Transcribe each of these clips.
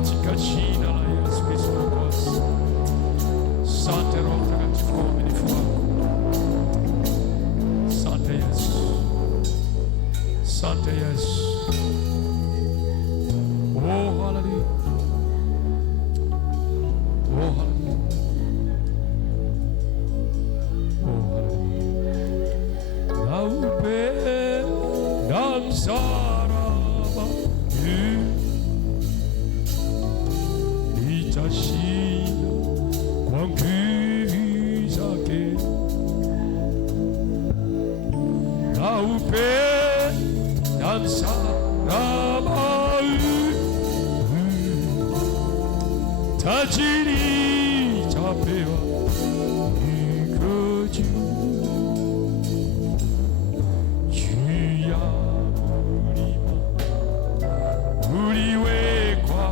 katika jina la Yesu Kristo Mwokozi. Asante Roho Mtakatifu kwa uaminifu wako. Asante Yesu, asante Yesu. Oh, haleluya, oh, haleluya, oh, haleluya. Na upenda msalaba nitashinda kwa nguvu zake. Na upenda msalaba tajiri tapewa iko juu ya mlima uliwekwa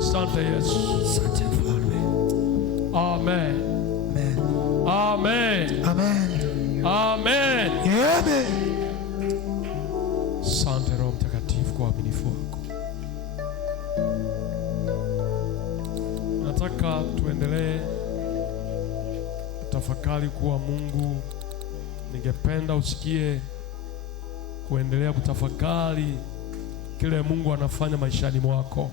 Asante Yesu. Asante Mfalme. Amen. Amen. Amen. Amen. Amen. Asante Roho Mtakatifu kwa uaminifu wako. Nataka tuendelee tafakari kuwa Mungu. Ningependa usikie kuendelea kutafakari kile Mungu anafanya maishani mwako.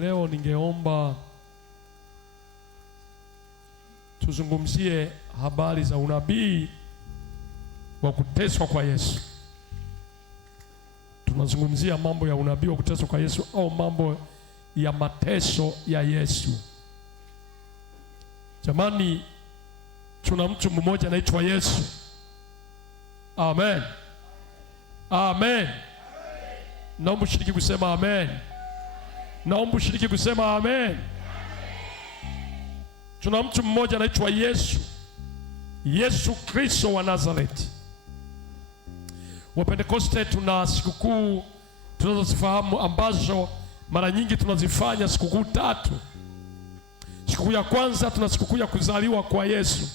Leo ningeomba tuzungumzie habari za unabii wa kuteswa kwa Yesu. Tunazungumzia mambo ya unabii wa kuteswa kwa Yesu au mambo ya mateso ya Yesu. Jamani, tuna mtu mmoja anaitwa Yesu. Amen. Amen. Naomba ushiriki kusema amen. Naomba ushiriki kusema amen. Tuna mtu mmoja anaitwa Yesu Kristo wa Nazareti. Wapentekoste tuna sikukuu tunazozifahamu ambazo mara nyingi tunazifanya sikukuu tatu. Siku ya kwanza tuna sikukuu ya kuzaliwa kwa Yesu.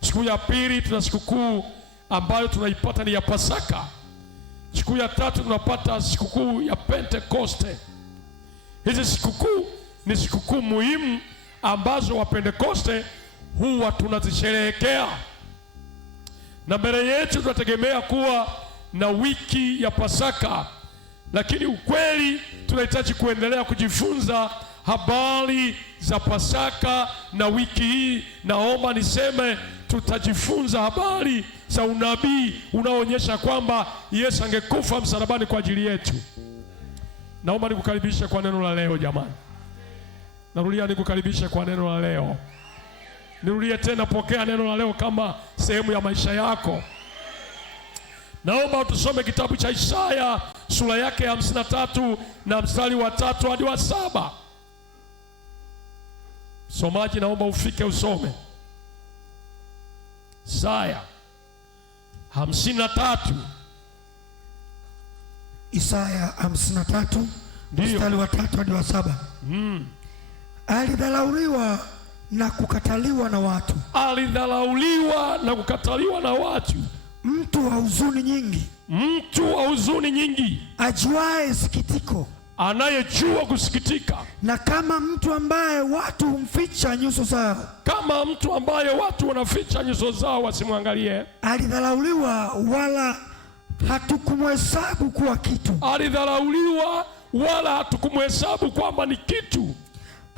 Siku ya pili tuna sikukuu ambayo tunaipata ni ya Pasaka. Siku ya tatu tunapata sikukuu ya Pentekoste. Hizi sikukuu ni sikukuu muhimu ambazo Wapentekoste huwa tunazisherehekea, na mbele yetu tunategemea kuwa na wiki ya Pasaka, lakini ukweli tunahitaji kuendelea kujifunza habari za Pasaka. Na wiki hii naomba niseme tutajifunza habari za unabii unaoonyesha kwamba Yesu angekufa msalabani kwa ajili yetu. Naomba nikukaribishe kwa neno la leo jamani. Narudia, nikukaribishe kwa neno la leo. Nirudie tena, pokea neno la leo kama sehemu ya maisha yako. Naomba tusome kitabu cha Isaya sura yake ya 53 na mstari wa 3 hadi wa 7. Msomaji, naomba ufike usome. Isaya 53. Isaya 53 mstari wa 3 hadi wa 7. Alidharauliwa na kukataliwa na watu. Alidharauliwa na kukataliwa na watu. Mtu wa huzuni nyingi. Mtu wa huzuni nyingi. Ajuaye sikitiko. Anayejua kusikitika. Na kama mtu ambaye watu humficha nyuso zao. Kama mtu ambaye watu wanaficha nyuso zao wasimwangalie. Alidharauliwa wala hatukumhesabu kuwa kitu. Alidharauliwa wala hatukumhesabu kwamba ni kitu.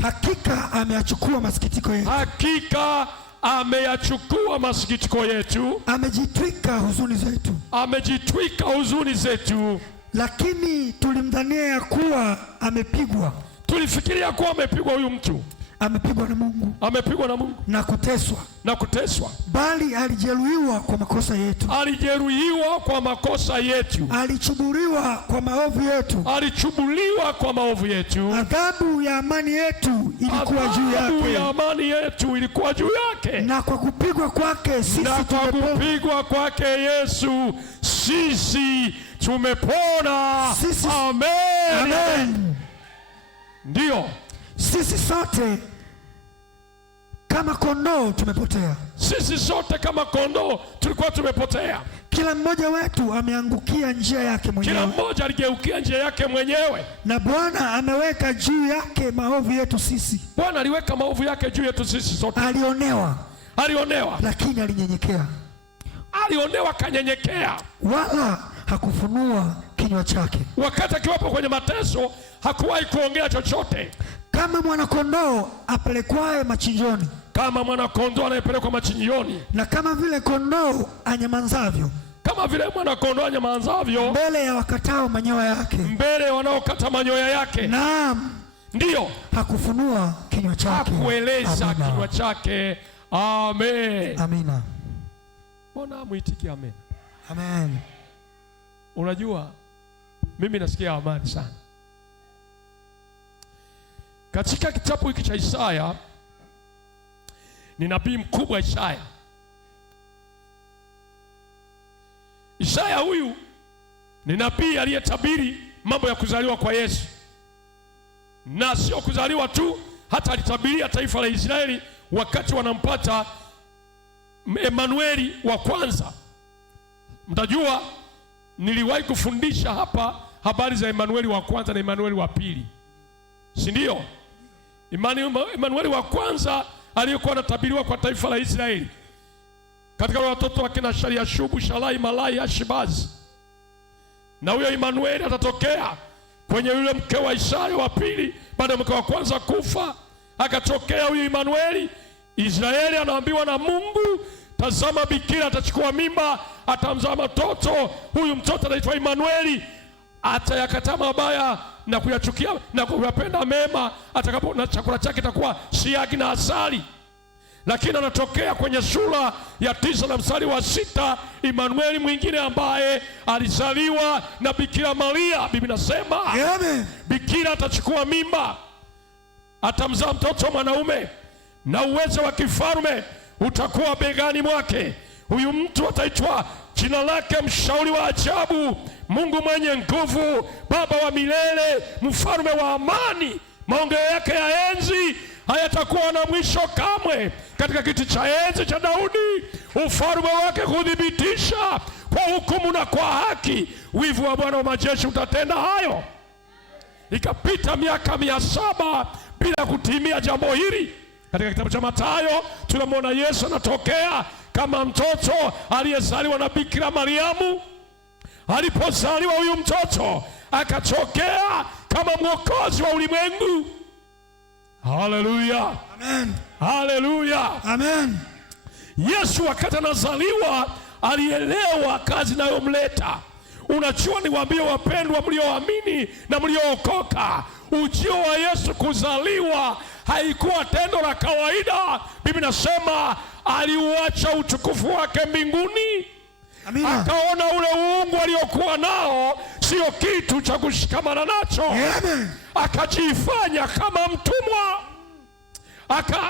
Hakika ameyachukua masikitiko yetu. Hakika ameyachukua masikitiko yetu. Amejitwika huzuni zetu. Amejitwika huzuni zetu. Lakini tulimdhania ya kuwa amepigwa. Tulifikiria kuwa amepigwa huyu mtu. Amepigwa na Mungu. Amepigwa na Mungu. Na kuteswa. Na kuteswa. Bali alijeruhiwa kwa makosa yetu. Alijeruhiwa kwa makosa yetu. Alichuburiwa kwa maovu yetu. Alichubuliwa kwa maovu yetu. Adhabu ya amani yetu ilikuwa juu yake. Adhabu ya amani yetu ilikuwa juu yake. Na kwa kupigwa kwake sisi tumepona. Na kwa kupigwa kwake Yesu sisi tumepona. Sisi, amen. Amen. Ndio. Sisi sote kama kondoo tumepotea. Sisi sote kama kondoo tulikuwa tumepotea. Kila mmoja wetu ameangukia njia yake mwenyewe. Kila mmoja aligeukia njia yake mwenyewe. Na Bwana ameweka juu yake maovu yetu sisi. Bwana aliweka maovu yake juu yetu sisi sote. Alionewa lakini alinyenyekea. Alionewa kanyenyekea. Wala hakufunua kinywa chake. Wakati akiwapo kwenye mateso hakuwahi kuongea chochote. Kama mwanakondoo apelekwaye machinjoni. Kama mwanakondoo anayepelekwa machinjoni. Na kama vile kondoo anyamanzavyo. Kama vile mwanakondoo anyamanzavyo mbele ya wakatao manyoya yake. Mbele ya wanaokata manyoya yake. Naam. Ndio. Hakufunua kinywa chake. Hakueleza kinywa chake. Amen. Amina. Mbona muitiki amen? Amen. Unajua mimi nasikia amani sana. Katika kitabu hiki cha Isaya ni nabii mkubwa Isaya. Isaya huyu ni nabii aliyetabiri mambo ya kuzaliwa kwa Yesu. Na sio kuzaliwa tu, hata alitabiria taifa la Israeli wakati wanampata Emanueli wa kwanza. Mtajua niliwahi kufundisha hapa habari za Emanueli wa kwanza na Emanueli wa pili. Si ndio? Emanueli wa kwanza aliyekuwa anatabiriwa kwa taifa la Israeli. Katika watoto wake na Shariashubu, Shalai, Malai, Ashibazi. Na huyo Emanueli atatokea kwenye yule mke wa Isaya wa pili baada ya mke wa kwanza kufa. Akatokea huyo Emanueli. Israeli anaambiwa na Mungu, tazama bikira atachukua mimba, atamzaa mtoto. Huyu mtoto anaitwa Emanueli. Atayakataa mabaya na kuyachukia na kuyapenda mema. Atakapo na chakula chake itakuwa siagi na asali. lakini anatokea kwenye sura ya 9 na mstari wa 6, Imanueli mwingine ambaye alizaliwa na Bikira Maria. Biblia inasema bikira atachukua mimba, atamzaa mtoto mwanaume, na uwezo wa kifalme utakuwa begani mwake. Huyu mtu ataitwa jina lake Mshauri wa Ajabu, Mungu mwenye nguvu, Baba wa milele, Mfalme wa amani. Maongeo yake ya enzi hayatakuwa na mwisho kamwe. Katika kiti cha enzi cha Daudi, ufalme wake kudhibitisha kwa hukumu na kwa haki. Wivu wa Bwana wa majeshi utatenda hayo. Ikapita miaka 700 bila kutimia jambo hili. Katika kitabu cha Mathayo tunamwona Yesu anatokea kama mtoto aliyezaliwa na Bikira Mariamu. Alipozaliwa huyu mtoto akatokea kama mwokozi wa ulimwengu. Haleluya, amen. Haleluya, amen. Yesu wakati anazaliwa alielewa kazi inayomleta. Unajua, niwaambie wapendwa mlioamini na mliookoka, ujio wa Yesu kuzaliwa haikuwa tendo la kawaida. Biblia inasema aliuacha utukufu wake mbinguni. Amina. Akaona ule uungu aliokuwa nao sio kitu cha kushikamana nacho. Amen. Akajifanya kama mtumwa,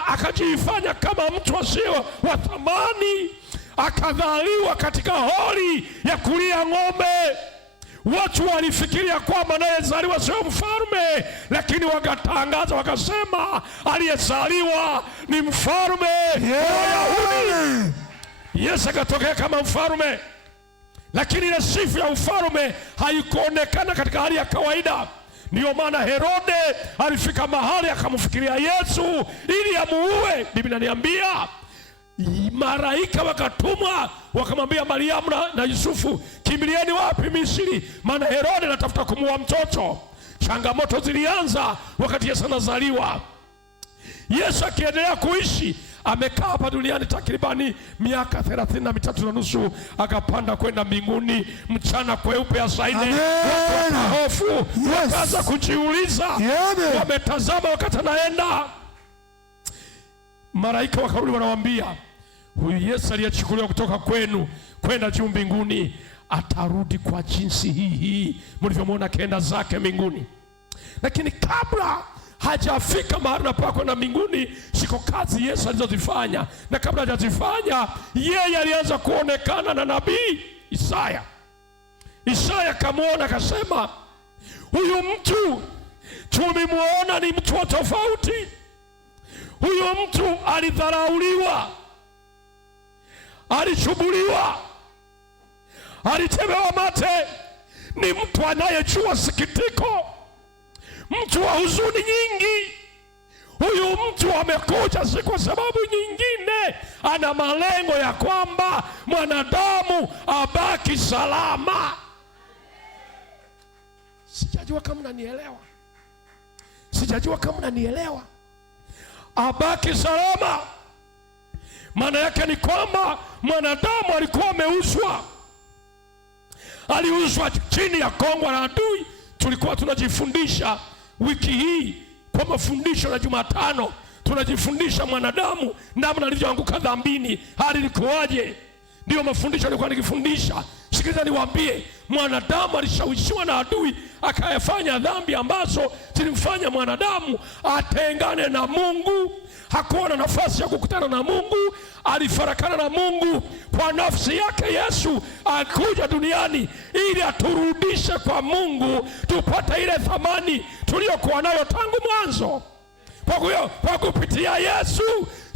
akajifanya kama mtu asiye wa thamani, akadhaliwa katika hori ya kulia ng'ombe. Watu walifikiria kwamba anayezaliwa sio mfalme, lakini wakatangaza wakasema aliyezaliwa ni mfalme wa Wayahudi. Yesu akatokea kama mfalme, lakini ile sifa ya ufalme haikuonekana katika hali ya kawaida. Ndiyo maana Herode alifika mahali akamfikiria Yesu ili amuue. Biblia inaniambia malaika wakatumwa wakamwambia Mariamu na Yusufu, kimbilieni wapi? Misri, maana Herode anatafuta kumuua mtoto. Changamoto zilianza wakati Yesu anazaliwa. Yesu akiendelea kuishi, amekaa hapa duniani takribani miaka 33.5, akapanda kwenda mbinguni mchana kweupe ya saa 4. Watu hofu wakaanza kujiuliza, wametazama wakati anaenda. Malaika wakarudi wanawaambia, huyu Yesu aliyechukuliwa kutoka kwenu kwenda juu mbinguni atarudi kwa jinsi hii mlivyomwona akaenda zake mbinguni. Lakini kabla hajafika mahali na pa kwenda mbinguni, siko kazi Yesu alizozifanya, na kabla hajazifanya yeye alianza kuonekana na nabii Isaya. Isaya kamwona akasema, huyu mtu tumemwona ni mtu wa tofauti. Huyu mtu alidharauliwa, alichubuliwa, alitemewa mate. Ni mtu anayejua sikitiko, mtu wa huzuni nyingi. Huyu mtu amekuja si kwa sababu nyingine, ana malengo ya kwamba mwanadamu abaki salama. Sijajua kama mnanielewa, sijajua kama mnanielewa. Abaki salama maana yake ni kwamba mwanadamu alikuwa ameuzwa, aliuzwa chini ya kongwa la adui. Tulikuwa tunajifundisha wiki hii kwa mafundisho ya Jumatano, tunajifundisha mwanadamu namna alivyoanguka dhambini, hali ilikuwaje. Ndio mafundisho nilikuwa nikifundisha. Sikiliza niwaambie, mwanadamu alishawishiwa na adui akayafanya dhambi ambazo zilimfanya mwanadamu atengane na Mungu. Hakuwa na nafasi ya kukutana na Mungu, alifarakana na Mungu kwa nafsi yake. Yesu alikuja duniani ili aturudishe kwa Mungu, tupate ile thamani tuliyokuwa nayo tangu mwanzo. Kwa kupitia Yesu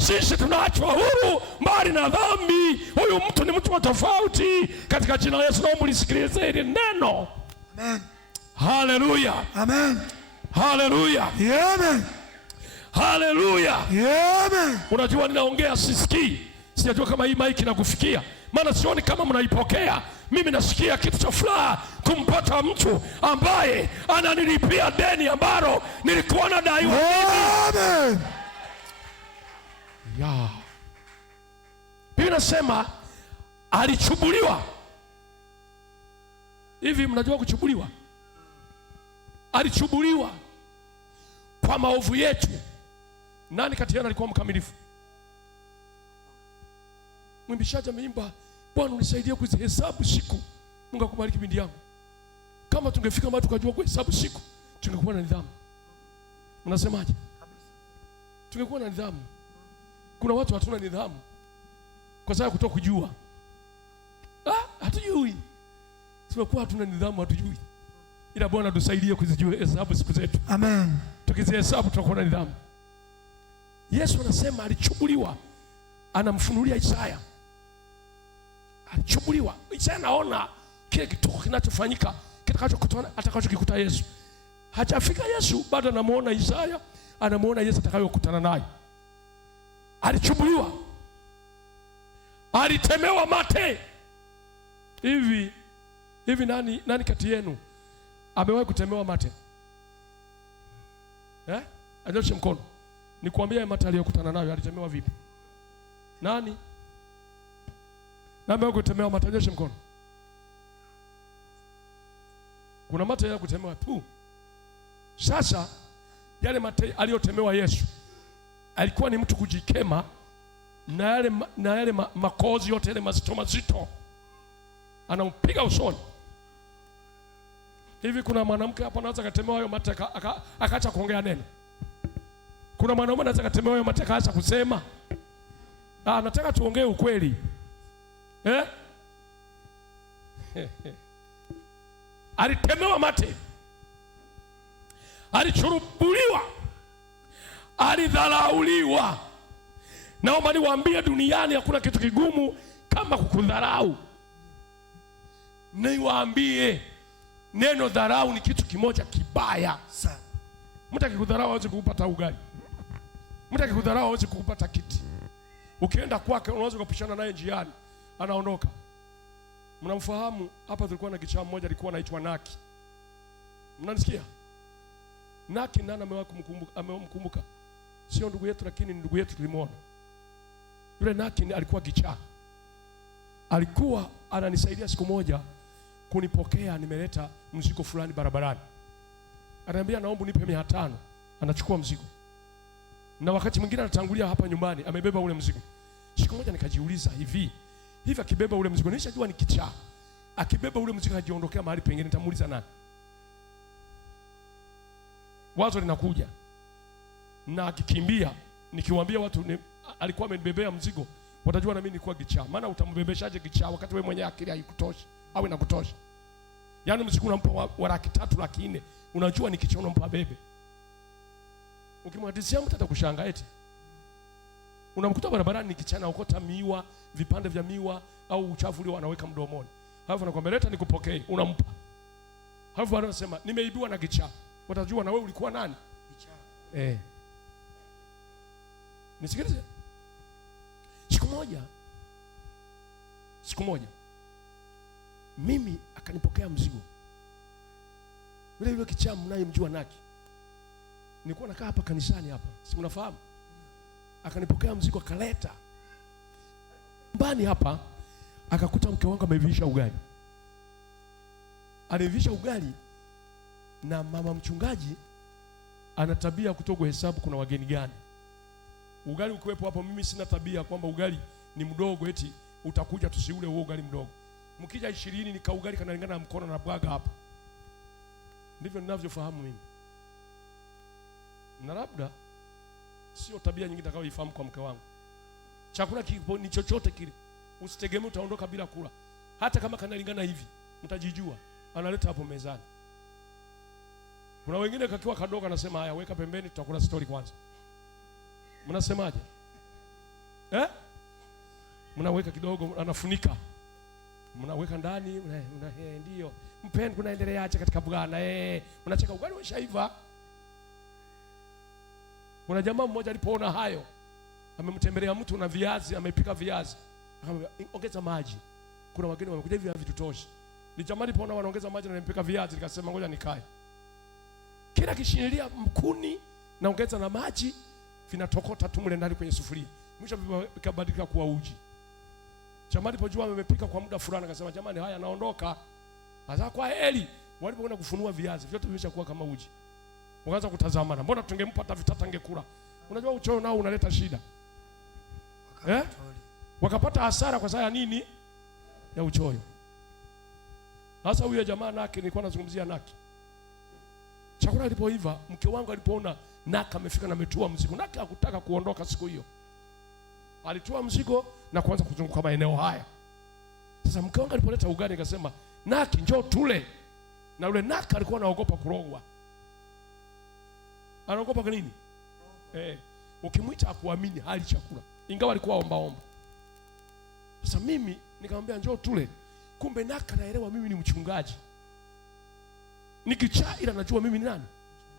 sisi tunaachwa huru mbali na dhambi. Huyu mtu ni mtu wa tofauti. Katika jina la Yesu naomba lisikilize hili neno. Amen. Haleluya. Amen. Haleluya. Amen. Haleluya. Amen. Unajua ninaongea sisikii. Sijajua kama hii mic inakufikia, maana sioni kama mnaipokea. Mimi nasikia kitu cha furaha kumpata mtu ambaye ananilipia deni ambalo nilikuwa nadaiwa. Amen. Ya. Biblia inasema alichubuliwa. Hivi mnajua kuchubuliwa? Alichubuliwa kwa maovu yetu. Nani kati yenu alikuwa mkamilifu? Mwimbishaji ameimba, Bwana unisaidie kuzihesabu siku. Mungu akubariki binti yangu. Kama tungefika mahali tukajua kuhesabu siku, tungekuwa na nidhamu. Mnasemaje? Tungekuwa na nidhamu. Kuna watu hatuna nidhamu kwa sababu kutoka kujua. Hatujui. Tumekuwa hatuna nidhamu, hatujui. Ila Bwana tusaidie kuzijua hesabu siku zetu. Amen. Tukizihesabu tutakuwa na nidhamu. Yesu anasema alichubuliwa. Anamfunulia Isaya. Alichubuliwa. Isaya anaona kile kitu kinachofanyika, atakachokikuta Yesu. Hajafika Yesu, bado anamuona Isaya, anamuona Yesu atakayokutana naye. Alichubuliwa. Alitemewa mate. Hivi nani kati yenu amewahi kutemewa mate? Anyoshe mkono. Nikwambia mate aliyokutana nayo alitemewa vipi? Nani? Na amewahi kutemewa mate? Anyoshe mkono. Kuna mate ya kutemewa tu. Sasa yale mate aliyotemewa Yesu alikuwa ni mtu kujikema na yale makozi yote yale mazito anampiga usoni. Hivi kuna mwanamke hapa anaweza kutemewa hayo mate akaacha kuongea neno? Kuna mwanaume anaweza kutemewa hayo mate akaacha kusema? Nataka tuongee ukweli. Alitemewa mate. Alichurubuliwa. Alidharauliwa. Naomba niwaambie, duniani hakuna kitu kigumu kama kukudharau. Niwaambie, neno dharau ni kitu kimoja kibaya sana. Mtu akikudharau hawezi kukupata ugali. Mtu akikudharau hawezi kukupata kiti. Ukienda kwake unaweza kupishana naye njiani, anaondoka. Mnamfahamu hapa, tulikuwa na kichaa mmoja alikuwa anaitwa Naki. Mnanisikia? Naki nani amemkumbuka? Sio ndugu yetu, lakini ni ndugu yetu, tulimuona. Yule Naki alikuwa kichaa. Alikuwa ananisaidia siku moja kunipokea, nimeleta mzigo fulani barabarani. Ananiambia naomba unipe 500. Anachukua mzigo. Na wakati mwingine anatangulia hapa nyumbani, amebeba ule mzigo. Siku moja nikajiuliza hivi akibeba ule mzigo, nishajua ni kichaa. Akibeba ule mzigo hajiondokea mahali pengine, nitamuuliza nani? Wazo linakuja. Na akikimbia, nikiwaambia watu alikuwa amenibebea mzigo, watajua na mimi nilikuwa kichaa. Maana utambebeshaje kichaa wakati wewe mwenyewe akili haikutoshi au inakutosha? Yaani mzigo unampa wa 300,000, 400,000, unajua ni kichaa, unampa bebe. Ukimwadisia mtu atakushangaa eti. Unamkuta barabarani ni kichaa, ukota miwa, vipande vya miwa au uchafu ule anaweka mdomoni. Halafu anakuambia leta nikupokee, unampa. Halafu anasema nimeibiwa na kichaa. Watajua na wewe ulikuwa nani? Kichaa. Nisikilize. Siku moja mimi akanipokea mzigo. Yule kichaa mnayemjua Naki. Nilikuwa nakaa hapa kanisani hapa. Si mnafahamu? Akanipokea mzigo akaleta. Mbani hapa akakuta mke wangu amevisha ugali. Alivisha ugali na mama mchungaji ana tabia kutoka hesabu kuna wageni gani. Ugali ukiwepo hapo, mimi sina tabia kwamba ugali ni mdogo eti utakuja tusiule huo ugali mdogo. Mkija 20 nika ugali kanalingana na mkono na bwaga hapa. Ndivyo ninavyofahamu mimi. Na labda sio tabia nyingine nitakayoifahamu kwa mke wangu. Chakula kipo ni chochote kile, usitegemee utaondoka bila kula. Hata kama kanalingana hivi, mtajijua. Analeta hapo mezani. Kuna wengine kakiwa kadogo anasema haya weka pembeni, tutakula story kwanza. Mnasemaje? Mnaweka kidogo, anafunika. Mnaweka ndani, ndio. Mpeni kunaendeleaje katika Bwana? Mnacheka ugali umeshaiva. Kuna jamaa mmoja alipoona hayo, amemtembelea mtu na viazi, amepika viazi. Akamwambia ongeza maji. Kuna wageni wamekuja hivi havitutoshi. Ni jamaa alipoona wanaongeza maji na anapika viazi, nikasema ngoja nikae. Kila kishinilia mkuni naongeza na maji, vinatokota tu mle ndani kwenye sufuria. Mwisho vikabadilika kuwa uji. Jamaa alipojua amepika kwa muda fulani akasema jamani haya naondoka. Sasa kwa heri, walipoenda kufunua viazi, vyote vimeshakuwa kama uji. Wakaanza kutazamana. Mbona tungempa hata vitata angekula? Unajua uchoyo nao unaleta shida. wakapata hasara kwa sababu ya nini? Ya uchoyo. Sasa huyo jamaa Naki, nilikuwa nazungumzia Naki. Chakula ilipoiva, mke wangu alipoona Naki amefika na ametua mzigo, Naki hakutaka kuondoka siku hiyo. Alitua mzigo na kuanza kuzunguka maeneo haya. Sasa mke wangu alipoleta ugali akasema, Naki njoo tule. Na yule Naki alikuwa anaogopa kurogwa. Anaogopa kwa nini? Ukimwita akuamini hali chakula, ingawa alikuwa omba. Sasa mimi nikamwambia njoo tule. Kumbe Naki anaelewa mimi ni mchungaji. Nikichaa ila najua mimi ni nani?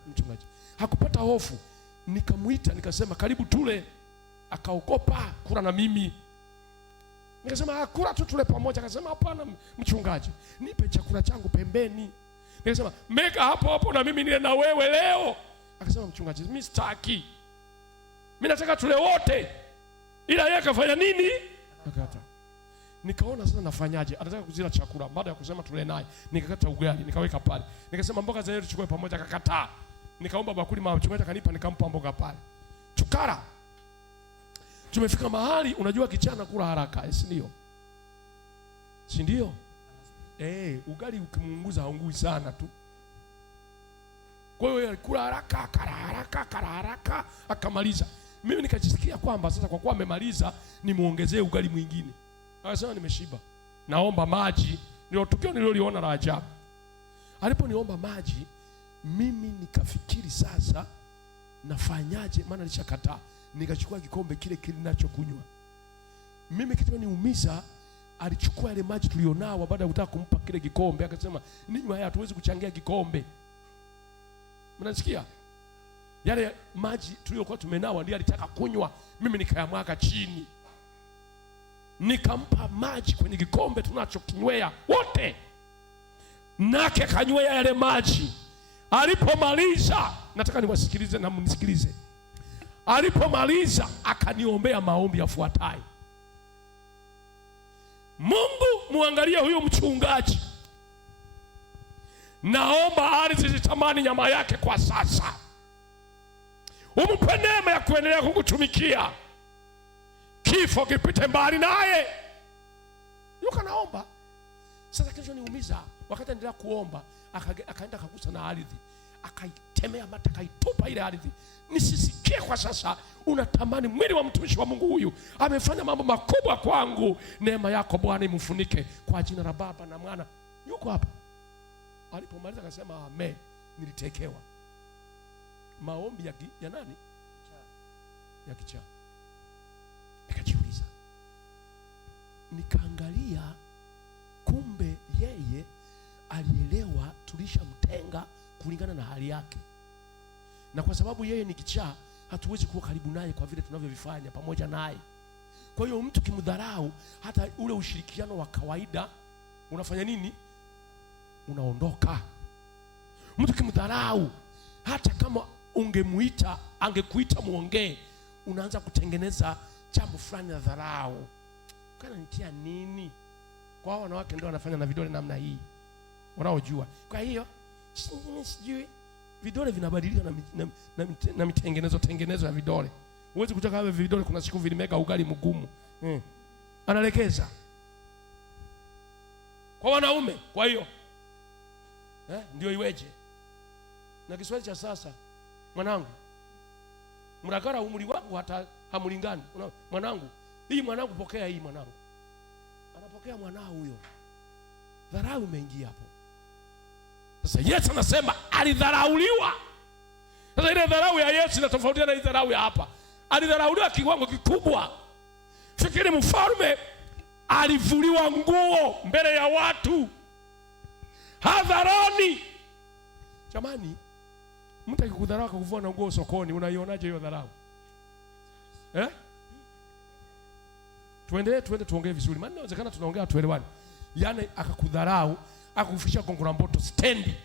Mchungaji. Hakupata hofu. Nikamwita nikasema karibu tule. Akaogopa kula na mimi. Nikasema hakula tu tule pamoja. Akasema hapana mchungaji, nipe chakula changu pembeni. Nikasema mega hapo na mimi nile na wewe leo. Akasema mchungaji, mimi sitaki, mimi nataka tule wote. Ila yeye akafanya nini? Akata. Nikaona sasa nafanyaje? Anataka kuzila chakula. Baada ya kusema tule naye, nikakata ugali nikaweka pale. Nikasema mboga zenyewe tuchukue pamoja, akakataa. Nikaomba bakuli mama mchungaji akanipa, nikampa mboga pale. Chukara. Tumefika mahali unajua kichana kula haraka, si ndio? Si ndio? Ugali ukimunguza haungui sana tu. Kwa hiyo alikula haraka, kara haraka, akamaliza. Mimi nikajisikia kwamba sasa kwa kuwa amemaliza nimuongezee ugali mwingine. Akasema nimeshiba, naomba maji. Ndio tukio nililoliona la ajabu. Aliponiomba maji, mimi nikafikiri sasa nafanyaje, maana nilishakataa. Nikachukua kikombe kile ninachokunywa. Mimi kitu niumiza, alichukua ile maji tulionao baada ya kutaka kumpa kile kikombe, akasema ninywa haya, hatuwezi kuchangia kikombe. Mnasikia? Yale maji tuliyokuwa tumenawa ndiye alitaka kunywa, mimi nikayamwaga chini. Nikampa maji kwenye kikombe tunachokinywea wote. Nake kanywea yale maji. Alipomaliza, nataka niwasikilize na mnisikilize. Alipomaliza akaniombea maombi yafuatayo. Mungu, muangalie huyu mchungaji. Naomba ardhi zitamani nyama yake kwa sasa. Umpe neema ya kuendelea kukutumikia. Kifo kipite mbali naye. Yuko naomba. Sasa kesho niumiza, wakati anaendelea kuomba, akaenda kagusa na ardhi. Akaitemea mata, akaitupa ile ardhi. Nisisikie kwa sasa unatamani mwili wa mtumishi wa Mungu huyu. Amefanya mambo makubwa kwangu. Neema yako Bwana imfunike kwa jina la Baba na Mwana. Yuko hapa. Alipomaliza akasema amen. Nilitekewa. Maombi ya nani? Ya kichaa. Nikajiuliza. Nikaangalia, kumbe yeye alielewa tulishamtenga kulingana na hali yake. Na kwa sababu yeye ni kichaa, hatuwezi kuwa karibu naye kwa vile tunavyovifanya pamoja naye. Kwa hiyo mtu kimdharau, hata ule ushirikiano wa kawaida unafanya nini? Unaondoka. Mtu kimdharau, hata kama ungemuita, angekuita muongee, unaanza kutengeneza jambo fulani la dharau. Kana nitia nini? Kwa wanawake ndio wanafanya na vidole namna hii. Wanaojua. Kwa hiyo sijui vidole vinabadilika na mitengenezo ya vidole. Huwezi kutaka hawe vidole kuna siku vilimega ugali mgumu. Analekeza. Kwa wanaume, kwa hiyo ndio iweje? Na Kiswahili cha sasa, mwanangu, mrakara umri wangu hata hamulingani. Mwanangu, hii mwanangu pokea hii mwanangu. Anapokea mwanao huyo. Dharau imeingia hapo. Sasa Yesu anasema alidharauliwa. Sasa ile dharau ya Yesu inatofautiana na ile dharau ya hapa. Alidharauliwa kiwango kikubwa. Fikiri mfalme alivuliwa nguo mbele ya watu hadharani. Jamani, mtu akikudharau akakuvua na nguo sokoni, unaionaje hiyo dharau? Tuende tuongee vizuri. Maana inawezekana tunaongea tuelewani. Yaani akakudharau, akakufisha gongora mboto stendi.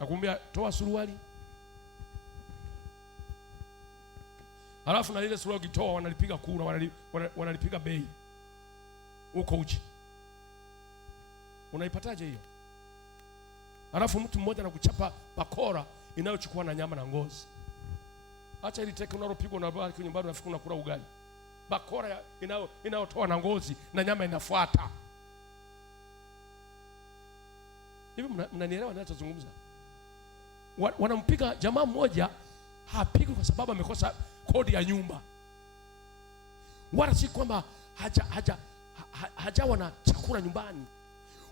Akumwambia toa suruali. Halafu na ile suruali ukitoa wanalipiga kura, wanalipiga bei. Uko uchi. Unaipataje hiyo? Halafu mtu mmoja anakuchapa bakora inayochukua na nyama na ngozi. Acha ile teke unalopigwa na baba nyumbani unafikiri unakula ugali. bakora inayotoa na ngozi na nyama inafuata. Hivi mnanielewa ninachozungumza? Wanampiga jamaa mmoja, hapigwi kwa sababu amekosa kodi ya nyumba, wala si kwamba hajawa na chakula nyumbani.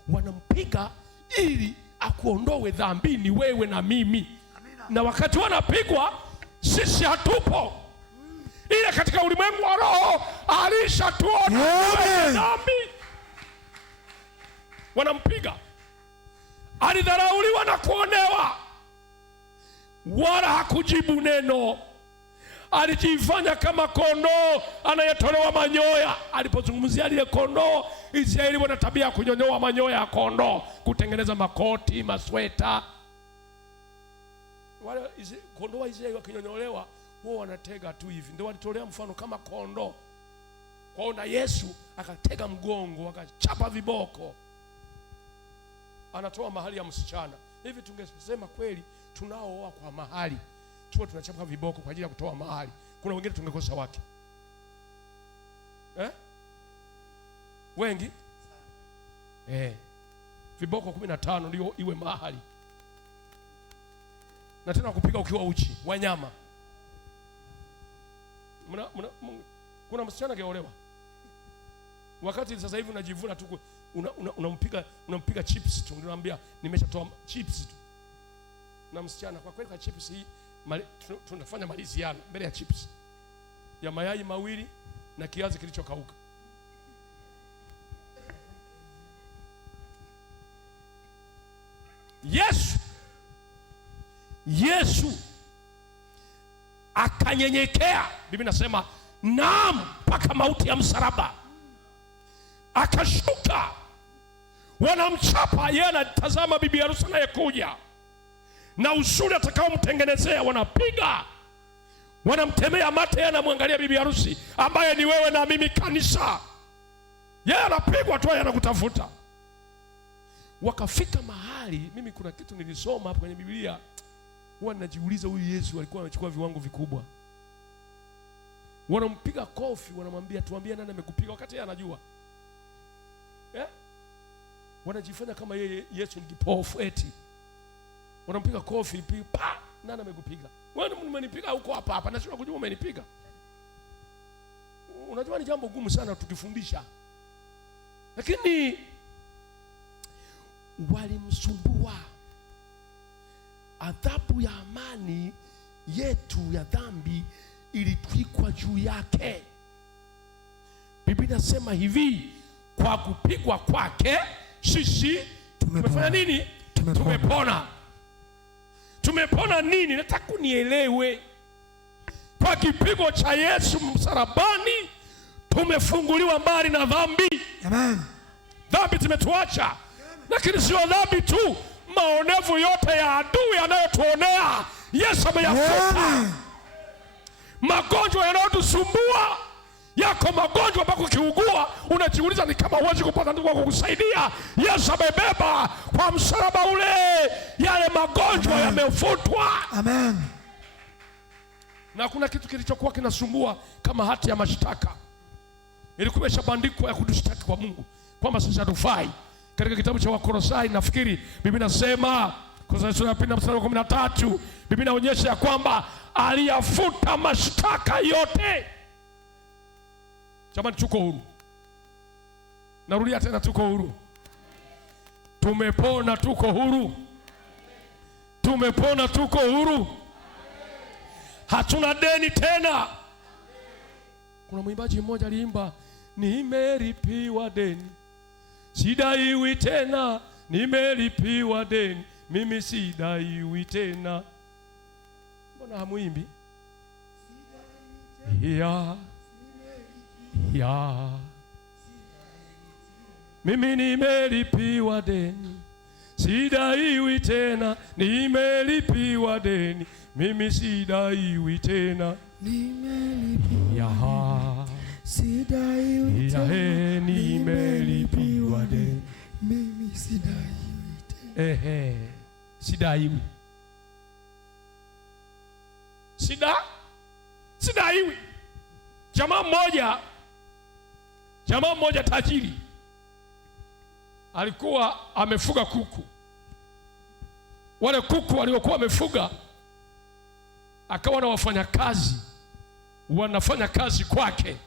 Wanampiga ili akuondoe dhambini, wewe na mimi. Amina. Na wakati wanapigwa sisi hatupo, ile katika ulimwengu wa roho alishatuona dhambi. Wanampiga, alidharauliwa na kuonewa, wala hakujibu neno. Alijifanya kama kondoo anayetolewa manyoya. Alipozungumzia ile kondoo, Israeli wana tabia kunyonyoa manyoya ya kondoo kutengeneza makoti, masweta. Wale kondoo wa Israeli wakinyonyolewa, wao wanatega tu hivi. Ndio walitolea mfano kama kondoo. Kwaona Yesu akatega mgongo, akachapa viboko, anatoa mahali ya msichana. Hivi tungesema kweli tunaooa kwa mahali, tuwe tunachapa viboko kwa ajili ya kutoa mahali, kuna wengine tungekosa wake. Wengi viboko 15 ndio iwe mahali, na tena kupiga ukiwa uchi wanyama. Kuna msichana geolewa, wakati sasa hivi unajivuna tu, unampiga chips tu, unamwambia nimeshatoa chips tu. Na msichana kwa kweli, kwa chips hii tunafanya maliziano mbele ya chips ya mayai mawili na kiazi kilichokauka. Yesu akanyenyekea, Biblia inasema naam, mpaka mauti ya msalaba. Akashuka, wanamchapa yeye, anatazama bibi harusi anayekuja na uzuri atakaomtengenezea. Wanapiga, wanamtemea mate, yeye anamwangalia bibi harusi ambaye ni wewe na mimi, kanisa. Yeye anapigwa tu, anakutafuta. Wakafika mahali, mimi kuna kitu nilisoma hapo kwenye Biblia, huwa ninajiuliza, huyu Yesu alikuwa anachukua viwango vikubwa. Wanampiga kofi, wanamwambia tuambie nani amekupiga, wakati yeye anajua. Wanajifanya kama yeye Yesu ni kipofu eti. Wanampiga kofi, pa, nani amekupiga? Wewe umenipiga huko hapa, na sio kujua umenipiga. Unajua ni jambo gumu sana tukifundisha. Lakini walimsumbua. Adhabu ya amani yetu ya dhambi ilitwikwa juu yake. Biblia inasema hivi, kwa kupigwa kwake sisi tumefanya nini? Tumepona. Tumepona nini? Nataka unielewe. Kwa kipigo cha Yesu msalabani tumefunguliwa mbali na dhambi. Amen. Dhambi zimetuacha. Lakini sio dhambi tu, maonevu yote ya adui yanayotuonea Yesu ameyafuta. Magonjwa yanayotusumbua, yako magonjwa ambako kiugua unajiuliza ni kama huwezi kupata ndugu wako kusaidia. Yesu amebeba kwa msalaba ule, yale magonjwa yamefutwa. Amen. Na kuna kitu kilichokuwa kinasumbua kama hati ya mashtaka. Ilikuwa imeshabandikwa ya kudushtaki kwa Mungu kwamba sisi hatufai. Katika kitabu cha Wakolosai nafikiri Biblia inasema kwa sura ya 2 mstari wa 13, Biblia inaonyesha ya kwamba aliyafuta mashtaka yote. Jamani, tuko huru. Narudia tena, tuko huru. Tumepona, tuko huru. Tumepona, tuko huru. Hatuna deni tena. Kuna mwimbaji mmoja aliimba, nimelipiwa deni, sidaiwi tena. Nimelipiwa deni, mimi sidaiwi tena. Mbona hamuimbi? Mimi nimelipiwa deni, sidaiwi tena. Nimelipiwa deni, mimi sidaiwi tena. Nimelipiwa, sidaiwi tena. Nimelipiwa deni, mimi sidaiwi tena. Sidaiwi. Sidaiwi. Jamaa mmoja tajiri alikuwa amefuga kuku. Wale kuku waliokuwa amefuga, akawa na wafanyakazi wanafanya kazi kwake.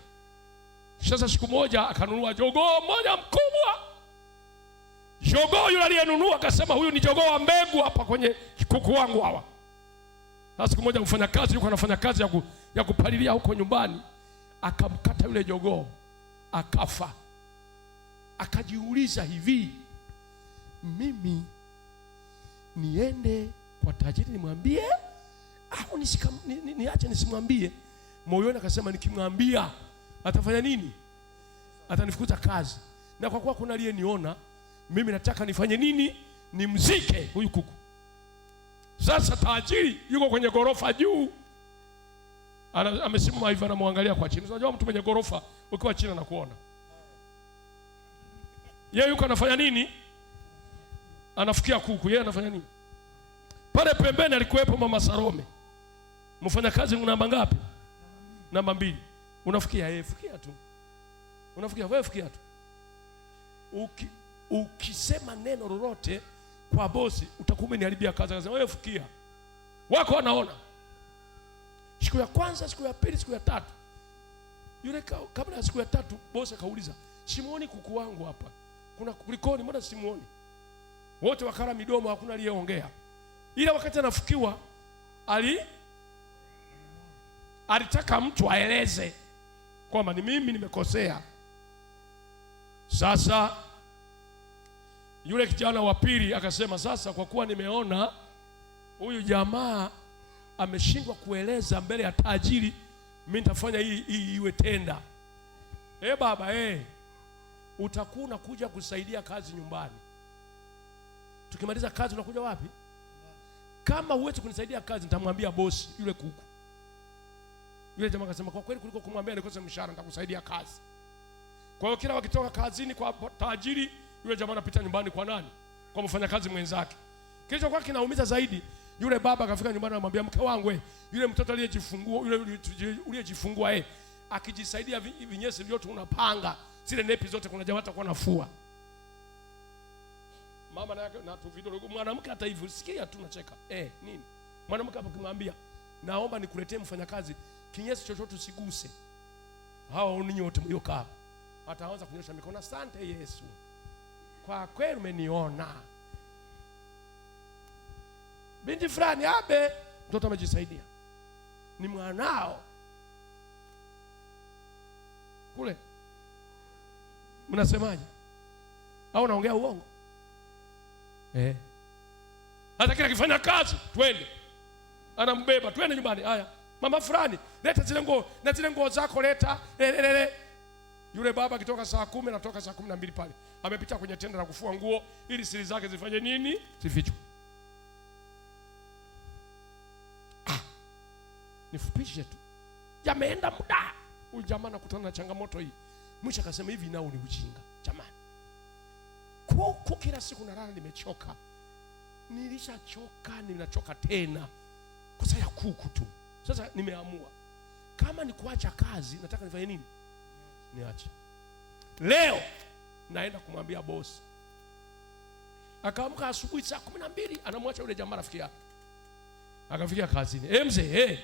Sasa siku moja akanunua jogoo mmoja mkubwa. Jogoo yule aliyenunua akasema, huyu ni jogoo wa mbegu hapa kwenye kuku wangu hawa. Sasa siku moja mfanyakazi yuko anafanya kazi ya kupalilia huko nyumbani, akamkata yule jogoo akafa. Akajiuliza, hivi mimi niende kwa tajiri nimwambie au niache nisimwambie? Moyoni akasema, nikimwambia atafanya nini? Atanifukuza kazi. Na kwa kuwa kuna aliyeniona, mimi nataka nifanye nini? Nimzike huyu kuku. Sasa tajiri yuko kwenye gorofa juu, amesimama hivi anamwangalia kwa chini. Unajua mtu mwenye gorofa ukiwa chini anakuona. Yeye yuko anafanya nini? Anafikia kuku. Yeye anafanya nini? Pale pembeni alikuwepo Mama Salome. Mfanyakazi namba ngapi? Namba 2. Unafikia yeye, fikia tu. Unafikia wewe, fikia tu. Ukisema neno lolote kwa bosi utakuwa umeniharibia kazi. Akasema, wewe fikia. Wako wanaona. Siku ya kwanza, siku ya pili, siku ya tatu. Yule kabla ya siku ya tatu bosi akauliza, simuoni kuku wangu hapa. Kuna kulikoni, mbona simuoni? Wote wakala midomo, hakuna aliyeongea. Ila wakati anafukiwa alitaka mtu aeleze kwamba ni mimi nimekosea. Sasa yule kijana wa pili akasema, sasa kwa kuwa nimeona huyu jamaa ameshindwa kueleza mbele ya tajiri, mimi nitafanya hii iwe tenda. Baba, utakuwa unakuja kusaidia kazi nyumbani. Tukimaliza kazi unakuja wapi? Kama huwezi kunisaidia kazi, nitamwambia bosi yule kuku. Yule jamaa akasema, kwa kweli kuliko kumwambia nikose mshahara, nitakusaidia kazi. Kwa hiyo kila wakitoka kazini kwa tajiri, yule jamaa anapita nyumbani kwa nani? Kwa mfanyakazi mwenzake. Kilichokuwa kinaumiza zaidi, yule baba akafika nyumbani anamwambia, mke wangu yule mtoto aliyejifungua akijisaidia vinyesi vyote unapanga, zile nepi zote kuna jamaa atakuwa nafua. Mama na tu video, mwanamke hata hivyo sikia tu nacheka. Nini? Mwanamke hapo kimwambia, naomba nikuletee mfanyakazi, kinyesi chochote usiguse. Hao ninyi wote mliokaa. Ataanza kunyosha mikono, asante Yesu. Kwa kweli umeniona. Binti fulani mtoto amejisaidia. Ni mwanao. Kule. Mnasemaje? Au naongea uongo? Hata kila kifanya kazi, twende. Anambeba, twende nyumbani. Haya, mama fulani, leta zile nguo, na zile nguo zako leta. Yule baba kitoka saa 10 na toka saa 12 pale. Amepita kwenye tenda la kufua nguo ili siri zake zifanye nini? Zifichwe. Nifupishe tu. Yameenda muda. Huyu jamaa anakutana na changamoto hii. Mwisho akasema, hivi nao ni ujinga. Jamani. Kuku kila siku nalala nimechoka. Nilishachoka, ninachoka tena. Kwa sababu ya kuku tu. Sasa nimeamua, kama ni kuacha kazi, nataka nifanye nini? Niache. Leo naenda kumwambia bosi. Akaamka asubuhi saa 12, anamwacha yule jamaa rafiki yake. Akafikia kazini. Mzee,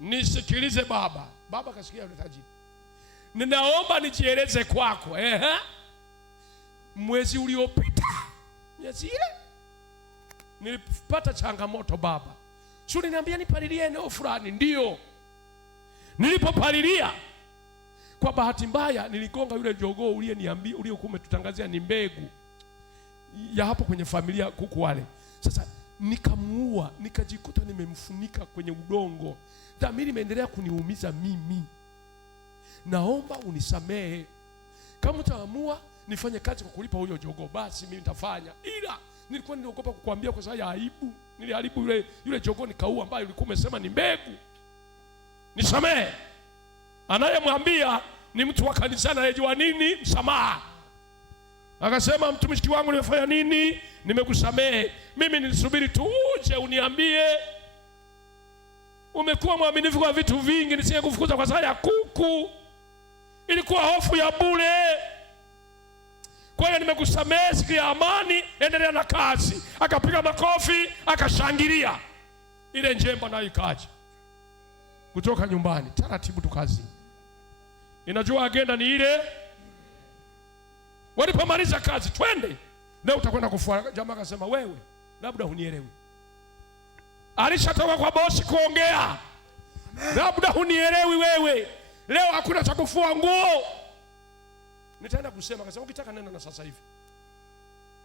nisikilize baba. Baba akasikia yule tajiri. Ninaomba nijieleze kwako. Mwezi uliopita, miezi ile, nilipata changamoto baba. Sio niambia nipalilie eneo fulani. Ndio. Nilipopalilia, kwa bahati mbaya niligonga yule jogoo uliyeniambia, uliokuwa umetutangazia ni mbegu ya hapo kwenye familia kuku wale. Sasa nikamuua, nikajikuta nimemfunika kwenye udongo. Dhamiri imeendelea kuniumiza mimi. Naomba unisamehe. Kama utaamua nifanye kazi kwa kulipa huyo jogoo, basi mimi nitafanya. Ila nilikuwa niliogopa kukuambia kwa sababu ya aibu. Niliharibu yule jogoo nikaua, ambaye ulikuwa umesema ni mbegu. Nisamehe. Anayemwambia ni mtu wa kanisa anayejua nini msamaha. Akasema, mtumishi wangu nimefanya nini? Nimekusamehe. Mimi nilisubiri tu uje uniambie. umekuwa mwaminifu kwa vitu vingi, nisije kufukuza kwa sababu ya kuku. Ilikuwa hofu ya bure. Kwa hiyo nimekusamehe, siku ya amani, endelea na kazi. Akapiga makofi, akashangilia. Ile njemba nayo ikaja kutoka nyumbani, taratibu tu kazi. Inajua agenda ni ile. Walipomaliza kazi, twende leo utakwenda kufua. Jamaa akasema, wewe labda hunielewi. Alishatoka kwa bosi kuongea. Labda hunielewi wewe. Leo hakuna cha kufua nguo. Nitaenda kusema, akasema ukitaka nenda na sasa hivi.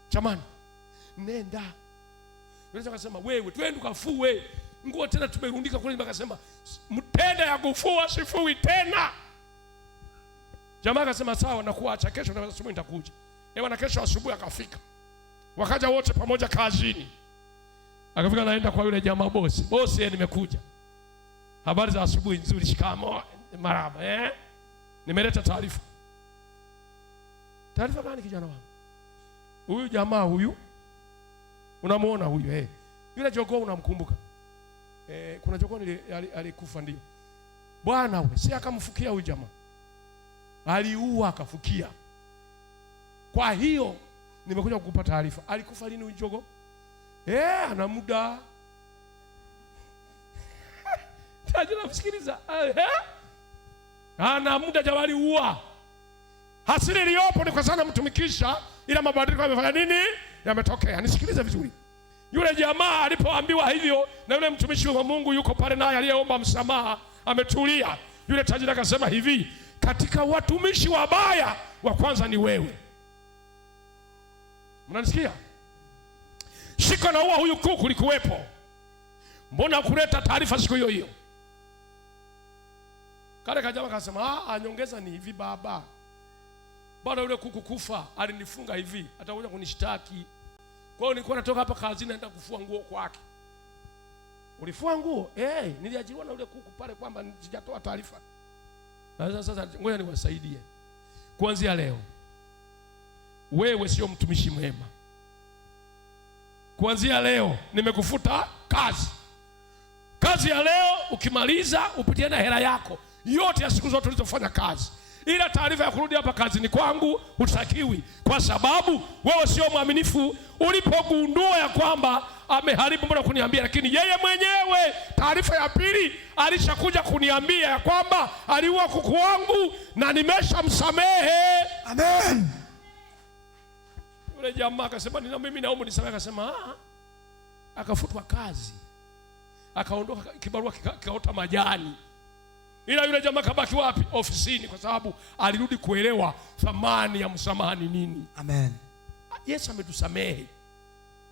Jamani, nenda. Yule akasema, wewe twende kufue nguo tena, tumerundika kule. Akasema, mtenda ya kufua sifui tena. Jamaa akasema, sawa, nakuacha, kesho na asubuhi nitakuja. Na kesho asubuhi akafika. Wakaja wote pamoja kazini. Akafika naenda kwa yule jamaa bosi. Bosi, nimekuja. Habari za asubuhi nzuri, shikamo. Marhaba, nimeleta taarifa. Taarifa gani kijana wangu? Huyu jamaa huyu, unamuona huyu yule jogoo unamkumbuka? Kuna jogoo alikufa ndio. Bwana wewe, si akamfukia huyu jamaa. Aliua akafukia. Kwa hiyo nimekuja kukupa taarifa. Alikufa lini huyu jogoo? Ana muda. Tajira msikiliza. Ana muda jawali uwa. Hasira iliyopo ni kwa sana mtumikisha, ila mabadiliko yamefanya nini? Yametokea. Nisikilize vizuri. Yule jamaa alipoambiwa hivyo na yule mtumishi wa Mungu yuko pale naye aliyeomba msamaha, ametulia. Yule tajiri akasema hivi, katika watumishi wabaya wa kwanza ni wewe. Mnanisikia? Shika na huyu kuku likuwepo. Mbona kuleta taarifa siku hiyo hiyo? Kale kajama akasema, nyongeza ni hivi baba. Bwana yule kuku kufa, alinifunga hivi, atakuja kunishtaki. Kwa hiyo nilikuwa natoka hapa kazini naenda kufua nguo kwake. Ulifua nguo? Niliajiriwa na yule kuku pale kwamba sijatoa taarifa. Sasa ngoja niwasaidie. Kuanzia leo wewe sio mtumishi mwema. Kuanzia leo nimekufuta kazi. Kazi ya leo ukimaliza upitie na hela yako yote ya siku zote ulizofanya kazi. Ila taarifa ya kurudi hapa kazini kwangu utakiwi, kwa sababu wewe sio mwaminifu. Ulipogundua ya kwamba ameharibu, mbona kuniambia? Lakini yeye mwenyewe taarifa ya pili alishakuja kuniambia ya kwamba aliua kuku wangu na nimeshamsamehe. Amen. Yule jamaa akasema, mimi naomba nisamehe. Akasema akafutwa kazi, akaondoka, kibarua kikaota majani. Ila yule jamaa kabaki wapi? Ofisini, kwa sababu alirudi kuelewa thamani ya msamaha ni nini. Amen. Yesu ametusamehe.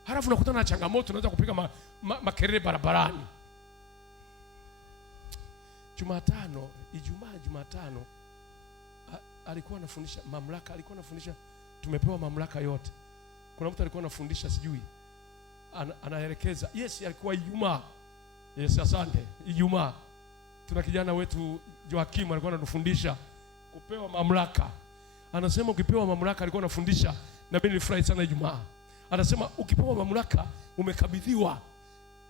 Halafu unakutana na changamoto, unaweza kupiga makelele barabarani. Jumatano alikuwa anafundisha mamlaka, alikuwa anafundisha tumepewa mamlaka yote. Kuna mtu alikuwa anafundisha sijui anaelekeza. Yes, alikuwa Ijumaa. Yes, asante. Ijumaa tuna kijana wetu Joakim alikuwa anatufundisha kupewa mamlaka. Anasema ukipewa mamlaka, alikuwa anafundisha na mimi nilifurahi sana Ijumaa. Anasema ukipewa mamlaka umekabidhiwa.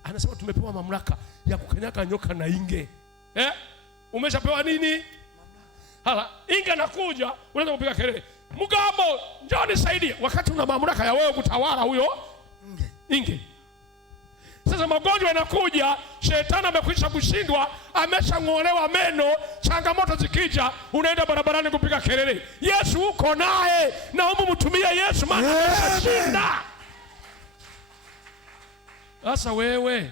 Anasema tumepewa mamlaka ya kukanyaga nyoka na inge. Umeshapewa nini? Mamlaka. Hala, inge nakuja, unaweza kupiga kelele, Mugambo, njoo nisaidie, wakati una mamlaka ya wewe kutawala huyo inge. Sasa magonjwa yanakuja, shetani amekwisha kushindwa, ameshang'olewa meno, changamoto zikija, unaenda barabarani kupiga kelele. Yesu uko naye, naomba mtumie Yesu, maana ameshinda. Sasa wewe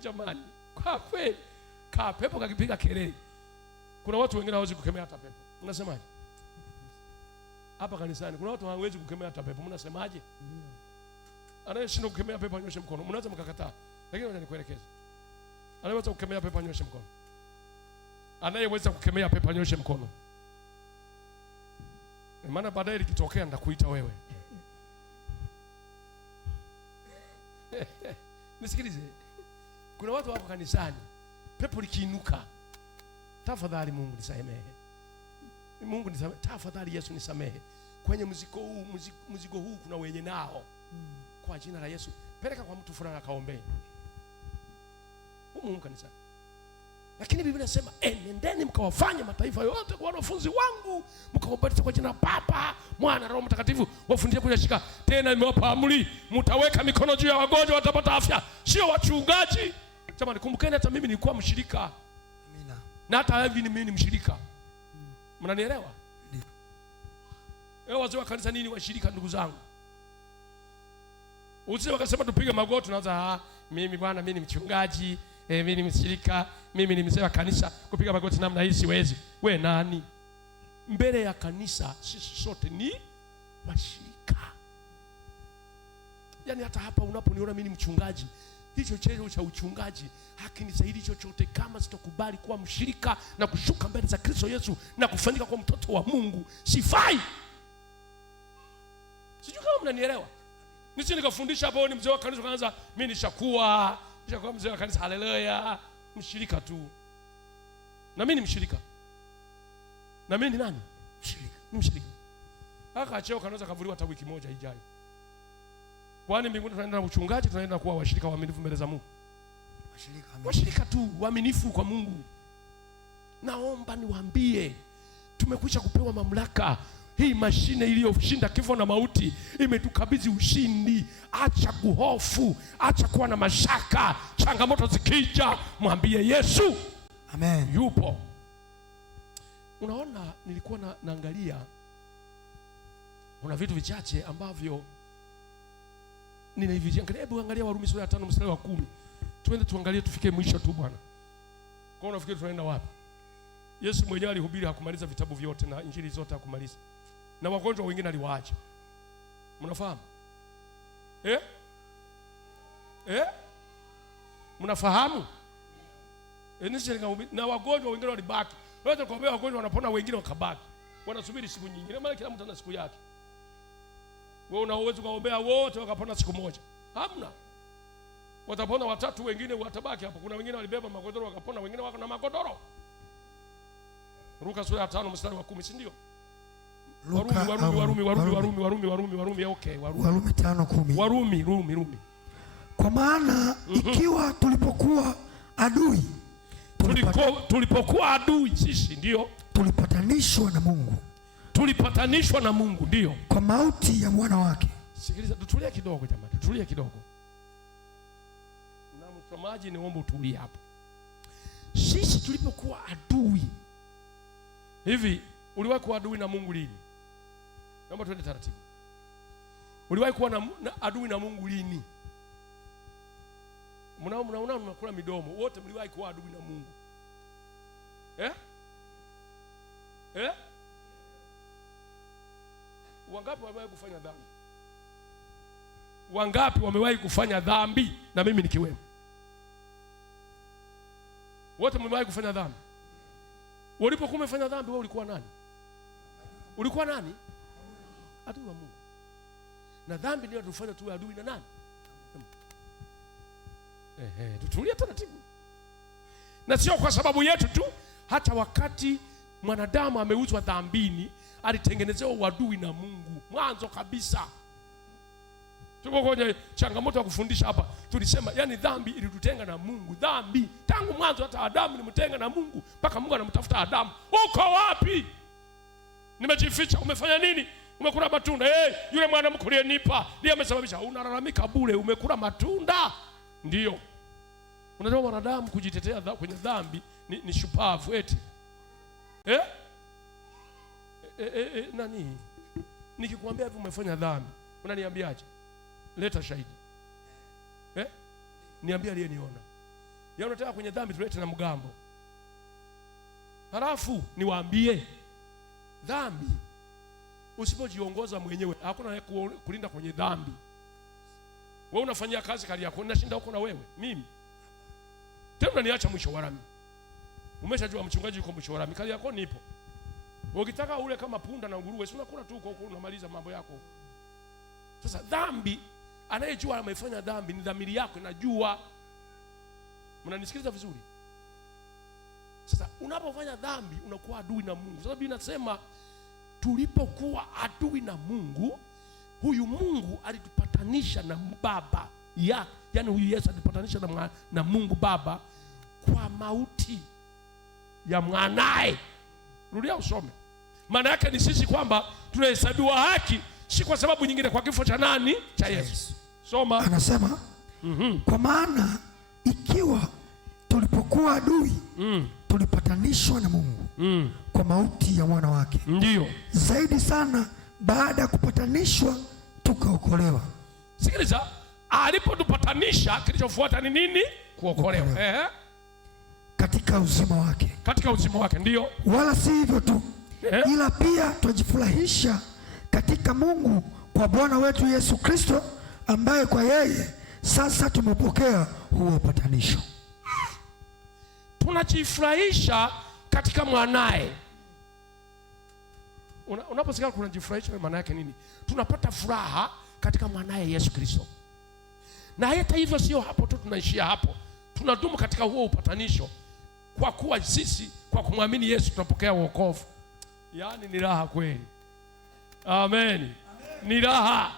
jamani, kwa kweli pepo kakipiga kelele. Kuna watu wengine hawezi kukemea hata pepo. Unasemaje? Hapa kanisani kuna watu hawezi kukemea hata pepo. Mnasemaje? Anayeshindwa kukemea pepo anyoshe mkono. Mnaweza mkakataa. Lakini ngoja nikuelekeze. Anayeweza kukemea pepo anyoshe mkono. Anayeweza kukemea pepo anyoshe mkono. Maana baadaye likitokea nitakuita wewe. Nisikilize. Kuna watu wako kanisani, pepo likiinuka, tafadhali Mungu nisamehe. Mungu nisamehe, tafadhali Yesu nisamehe. Kwenye mzigo huu kuna wenye nao. Kwa jina la Yesu, peleka kwa mtu fulani akaombee. humu kanisani. Lakini Biblia inasema nendeni mkawafanye mataifa yote kwa wanafunzi wangu, mkawabatize kwa jina la Baba, Mwana, Roho Mtakatifu, wafundishe kuyashika. Tena nimewapa amri, mtaweka mikono juu ya wagonjwa watapata afya. Sio wachungaji. Jamani, kumbukeni hata mimi nilikuwa mshirika. Amina. Na hata hivi mimi ni mshirika. Mnanielewa? Ndio. Wazee wa kanisa nini washirika, ndugu zangu? Usije wakasema tupige magoti tunaanza mimi bwana mimi ni mchungaji, mimi ni mshirika, mimi ni mzee wa kanisa, kupiga magoti namna hii siwezi. We nani? Mbele ya kanisa sisi sote ni washirika. Yaani hata hapa unaponiona mimi ni mchungaji, hicho cheo cha uchungaji hakinisaidii chochote kama sitokubali kuwa mshirika na kushuka mbele za Kristo Yesu na kufanyika kwa mtoto wa Mungu. Sifai. Sijui kama mnanielewa. Nisi nikafundisha hapo ni mzee wa kanisa kaanza mimi nishakuwa mzee wa kanisa, haleluya, mshirika tu. Na mimi ni mshirika. Na mimi ni nani? Mshirika. Ni mshirika. Haka cheo kanaweza kavuliwa hata wiki moja ijayo. Kwani mbinguni tunaenda na uchungaji, tunaenda kuwa washirika waaminifu mbele za Mungu. Washirika tu waaminifu kwa Mungu. Naomba niwaambie, tumekwisha kupewa mamlaka. Hii mashine iliyoshinda kifo na mauti imetukabidhi ushindi. Acha kuhofu, acha kuwa na mashaka. Changamoto zikija, mwambie Yesu. Amen. Yupo. Unaona, nilikuwa naangalia kuna vitu vichache ambavyo ninaviangalia. Hebu angalia Warumi sura ya 5 mstari wa 10. Twende tuangalie tufike mwisho tu bwana. Kwa unafikiri tunaenda wapi? Yesu mwenyewe alihubiri hakumaliza vitabu vyote na injili zote hakumaliza. Na wagonjwa wengine aliwaacha. Mnafahamu? Mnafahamu? Na wagonjwa wengine walibaki. Wewe kuombea wagonjwa wanapona, wengine wakabaki. Wanasubiri siku nyingine. Maana kila mtu ana siku yake. Wewe una uwezo kuombea wote wakapona siku moja. Hamna. Watapona watatu, wengine watabaki hapo. Kuna wengine walibeba magodoro wakapona, wengine wako na magodoro. Luka sura ya 5 mstari wa 10, si ndio? Warumi 5:10. Warumi. Kwa maana ikiwa tulipokuwa adui sisi, ndio tulipatanishwa na Mungu ndio kwa mauti ya mwana wake. Sikiliza, tutulie kidogo jamani, tutulie kidogo. Na msomaji niombe utulie hapo. Sisi tulipokuwa adui. Hivi uliwahi kuwa adui na Mungu lini? Naomba tuende taratibu. Uliwahi kuwa na adui na Mungu lini? Mnakula midomo. Wote mliwahi kuwa adui na Mungu. Wangapi wamewahi kufanya dhambi? Wangapi wamewahi kufanya dhambi na mimi nikiwemo? Wote mliwahi kufanya dhambi. Ulipokuwa umefanya dhambi wewe ulikuwa nani? Ulikuwa nani? Adui wa Mungu. Na dhambi ndio inatufanya tuwe adui na nani? Tutulie taratibu. Na sio kwa sababu yetu tu, hata wakati mwanadamu ameuzwa dhambini, alitengenezewa uadui na Mungu mwanzo kabisa. Tuko kwenye changamoto ya kufundisha hapa. Tulisema yani dhambi ilitutenga na Mungu. Dhambi tangu mwanzo, hata Adamu ilimtenga na Mungu mpaka Mungu anamtafuta Adamu. Uko wapi? Nimejificha. Umefanya nini? Umekula matunda. Yule mwanamke aliyenipa ndiye amesababisha. Unalalamika bure, umekula matunda. Ndio. Unajua wanadamu kujitetea kwenye dhambi ni shupavu eti. Nani? Nikikwambia hivi umefanya dhambi, unaniambiaje? Leta shahidi. Niambie aliyeniona. Ya unataka kwenye dhambi tulete na mgambo. Halafu niwaambie dhambi usipojiongoza mwenyewe hakuna kulinda kwenye dhambi. Wewe unafanyia kazi kali yako, ninashinda huko na wewe. Mimi tena unaniacha mwisho wa lami. Umeshajua mchungaji yuko mwisho wa lami, kali yako nipo. Ukitaka ule kama punda na nguruwe, si unakula tu huko unamaliza mambo yako. Sasa dhambi, anayejua amefanya dhambi ni dhamiri yako inajua. Mnanisikiliza vizuri? Sasa unapofanya dhambi unakuwa adui na Mungu. Sasa Biblia inasema tulipokuwa adui na Mungu, huyu Mungu alitupatanisha na Baba. Yaani huyu Yesu alitupatanisha na Mungu Baba kwa mauti ya mwanae. Rudia usome. Maana yake ni sisi kwamba tunahesabiwa haki si kwa sababu nyingine, kwa kifo cha nani? Cha Yesu. Soma. Anasema kwa maana ikiwa tulipokuwa adui tulipatanishwa na Mungu kwa mauti ya mwana wake, ndio zaidi sana baada ya kupatanishwa tukaokolewa. Sikiliza, alipotupatanisha kilichofuata ni nini? Kuokolewa. Katika uzima wake. Katika uzima wake, ndio. Wala si hivyo tu, ila pia twajifurahisha katika Mungu kwa Bwana wetu Yesu Kristo, ambaye kwa yeye sasa tumepokea huo upatanisho. Tunajifurahisha katika mwanae. Unaposikia kunajifurahisha, maana yake nini? Tunapata furaha katika mwanae Yesu Kristo. Na hata hivyo sio hapo tu, tunaishia hapo. Tunadumu katika huo upatanisho kwa kuwa sisi kwa kumwamini Yesu tunapokea wokovu. Yaani ni raha kweli. Amen. Ni raha.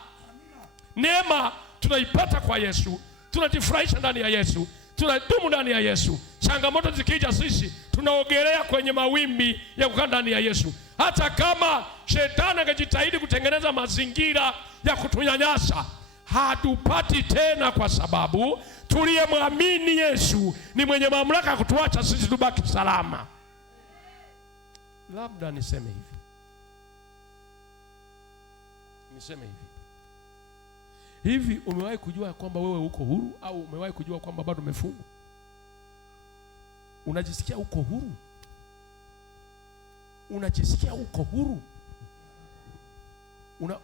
Neema tunaipata kwa Yesu. Tunajifurahisha ndani ya Yesu. Tunadumu ndani ya Yesu. Changamoto zikija, sisi tunaogelea kwenye mawimbi ya kukaa ndani ya Yesu. Hata kama shetani angejitahidi kutengeneza mazingira ya kutunyanyasa, hatupati tena, kwa sababu tuliyemwamini Yesu ni mwenye mamlaka ya kutuacha sisi tubaki salama. Labda niseme hivi, umewahi kujua kwamba wewe uko huru, au umewahi kujua kwamba bado umefungwa? Unajisikia uko huru? Unajisikia uko huru?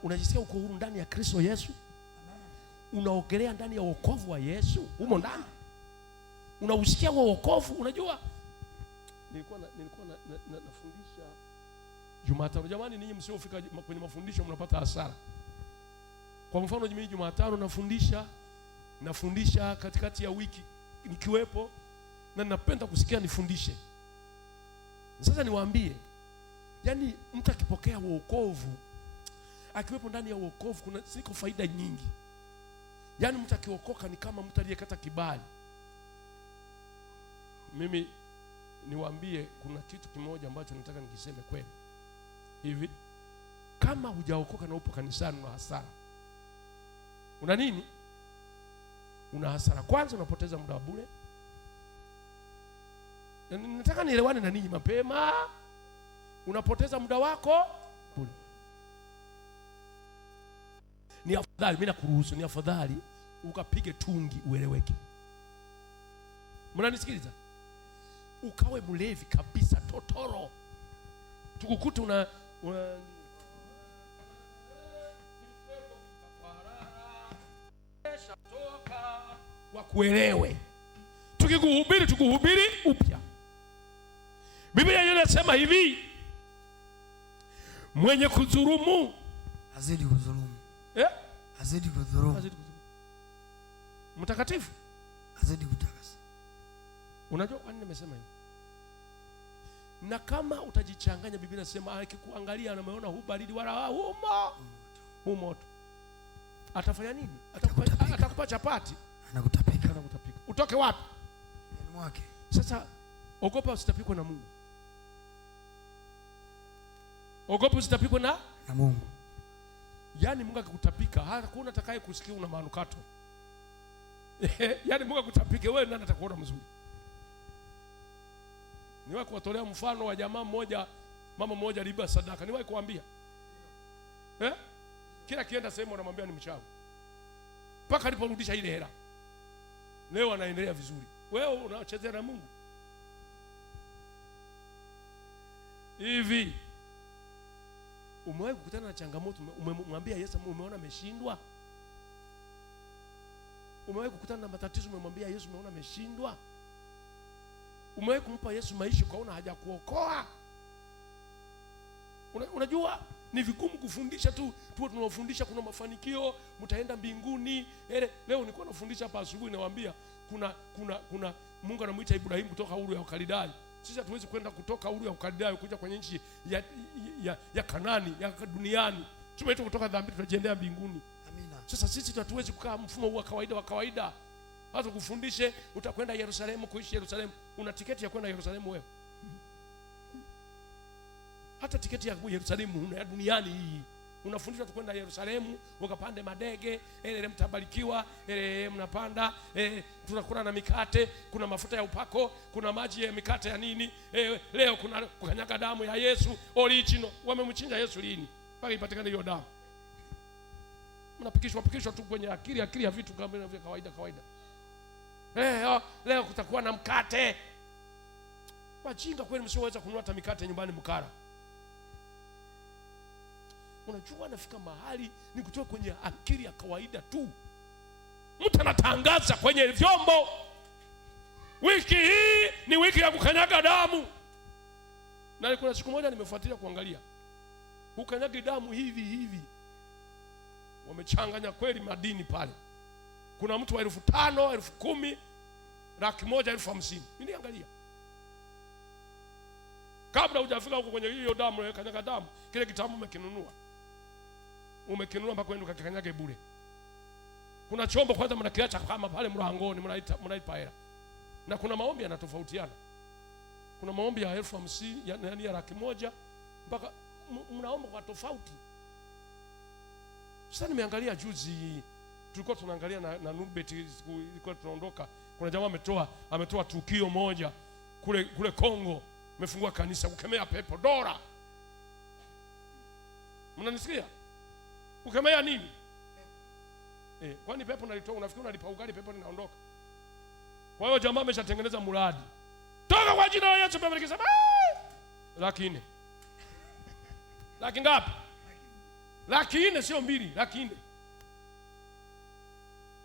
Unajisikia uko huru ndani ya Kristo Yesu? Unaogelea ndani ya wokovu wa Yesu, umo ndani. Unausikia huo wokovu. Unajua nilikuwa nafundisha Jumatano. Jamani, ninyi msiofika kwenye mafundisho mnapata hasara. Kwa mfano, mimi Jumatano nafundisha katikati ya wiki nikiwepo, na ninapenda kusikia nifundishe. Sasa niwaambie, yani mtu akipokea wokovu, akiwepo ndani ya wokovu, kuna ziko faida nyingi. Yani mtu akiokoka ni kama mtu aliyekata kibali. Mimi niwaambie, kuna kitu kimoja ambacho nataka nikiseme kweli. Hivi, kama hujaokoka na upo kanisani, una hasara. Una nini? Una hasara. Kwanza unapoteza muda wa bure. Nataka nielewane na ninyi mapema. Unapoteza muda wako bure. Ni afadhali, mimi nakuruhusu, ni afadhali ukapige tungi ueleweke. Mnanisikiliza? Ukawe mlevi kabisa totoro. Tukukute una wakuelewe. Tukuhubiri upya. Biblia inasema hivi, mwenye kudhulumu azidi kudhulumu. Azidi kudhulumu. Mtakatifu azidi kutakasa. Unajua kwa nini nimesema hivi? Na kama utajichanganya, Biblia inasema akikuangalia na umeona hu baridi wala hu moto, atafanya nini? Atakupa chapati, anakutapika. Utoke wapi? Ndani mwake. Sasa ogopa usitapikwe na Mungu. Ogopa usitapikwe na Mungu. Yaani Mungu akikutapika, hakuna atakaye kusikia una manukato. Yaani Mungu akutapike, wewe nani atakuona mzuri? Niwahi kuwatolea mfano wa jamaa mmoja, mama mmoja aliiba sadaka. Niwahi kuambia. Kila kienda sehemu anamwambia ni mchawi. Mpaka aliporudisha ile hela. Leo anaendelea vizuri. Wewe unachezea na Mungu. Hivi, umewahi kukutana na changamoto, umemwambia Yesu, umeona ameshindwa? Umewahi kukutana na matatizo, umemwambia Yesu, umeona ameshindwa? Umewahi kumpa Yesu maisha ukaona hajakuokoa? Unajua ni vigumu kufundisha tu tunawafundisha kuna mafanikio, mtaenda mbinguni. Leo nilikuwa nafundisha hapa asubuhi, nawaambia kuna Mungu anamuita Ibrahimu kutoka Uru ya Ukaldayo. Sisi hatuwezi kwenda kutoka Uru ya Ukaldayo kuja kwenye nchi ya Kanani, ya duniani. Tumeitwa kutoka dhambi tunajiendea mbinguni. Amina. Sasa sisi hatuwezi kukaa mfumo wa kawaida. hata kufundishe utakwenda Yerusalemu, kuishi Yerusalemu. Una tiketi ya kwenda Yerusalemu wewe? Hata tiketi ya Yerusalemu una duniani hii. Unafundishwa tukwenda Yerusalemu, ukapande madege, mtabarikiwa, mnapanda, tunakula na mikate, kuna mafuta ya upako, kuna maji ya mikate ya nini, leo kuna kukanyaga damu ya Yesu original. Wamemchinja Yesu lini mpaka ipatikane hiyo damu? Mnapikishwa tu kwenye akili ya vitu kama vile kawaida. Leo kutakuwa na mkate. Wajinga kweli, msioweza kununua hata mikate nyumbani mkara. Unajua nafika mahali ni kutoka kwenye akili ya kawaida tu. Mtu anatangaza kwenye vyombo, wiki hii ni wiki ya kukanyaga damu. Na kuna siku moja nimefuatilia kuangalia, ukanyagi damu hivi. Wamechanganya kweli madini pale. Kuna mtu wa 5,000, 10,000, 100,000, 50,000. Niliangalia. Kabla hujafika huko kwenye hiyo damu ya kanyaga damu, kile kitabu umekinunua mpaka kwenda ukakanyage bure. Kuna chombo kwanza mnakiacha kama pale mlangoni, mnaipa hela. Na kuna maombi yanatofautiana. Kuna maombi ya 50,000, yani ya 100,000, mpaka mnaomba kwa tofauti. Sasa nimeangalia juzi, tulikuwa tunaangalia na Nubet, ilikuwa tunaondoka, kuna jamaa ametoa tukio moja kule Kongo, amefungua kanisa kukemea pepo dora. Mnanisikia? Kukemea nini? Kwani pepo nalitoa, unafikiri unalipa ugali pepo linaondoka? Kwa hiyo jamaa ameshatengeneza muradi. Toka kwa jina la Yesu, pepo likisema lakini. Laki ngapi? Laki 4, sio 2, laki 4.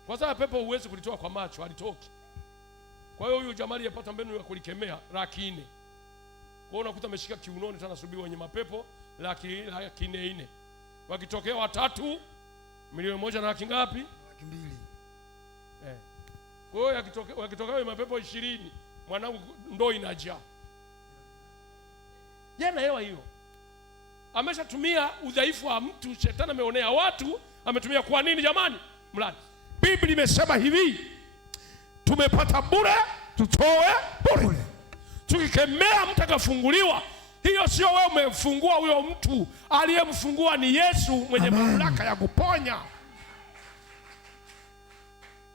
Kwa sababu pepo huwezi kulitoa kwa macho, halitoki. Kwa hiyo huyu jamaa aliyepata mbinu ya kulikemea laki 4. Kwa hiyo unakuta ameshika kiunoni tena, subiri wenye mapepo laki 4. Wakitokea 3, milioni 1 na laki ngapi? Laki 2. Kwa hiyo wakitokea mapepo 20, mwanangu ndoo inajaa. Naelewa hiyo. Ameshatumia udhaifu wa mtu, shetani ameonea watu, ametumia kwa nini jamani? Mradi. Biblia imesema hivi, tumepata bure, tutoe bure. Tukikemea mtu akafunguliwa, hiyo sio wewe umefungua, huyo mtu aliyemfungua ni Yesu mwenye mamlaka ya kuponya.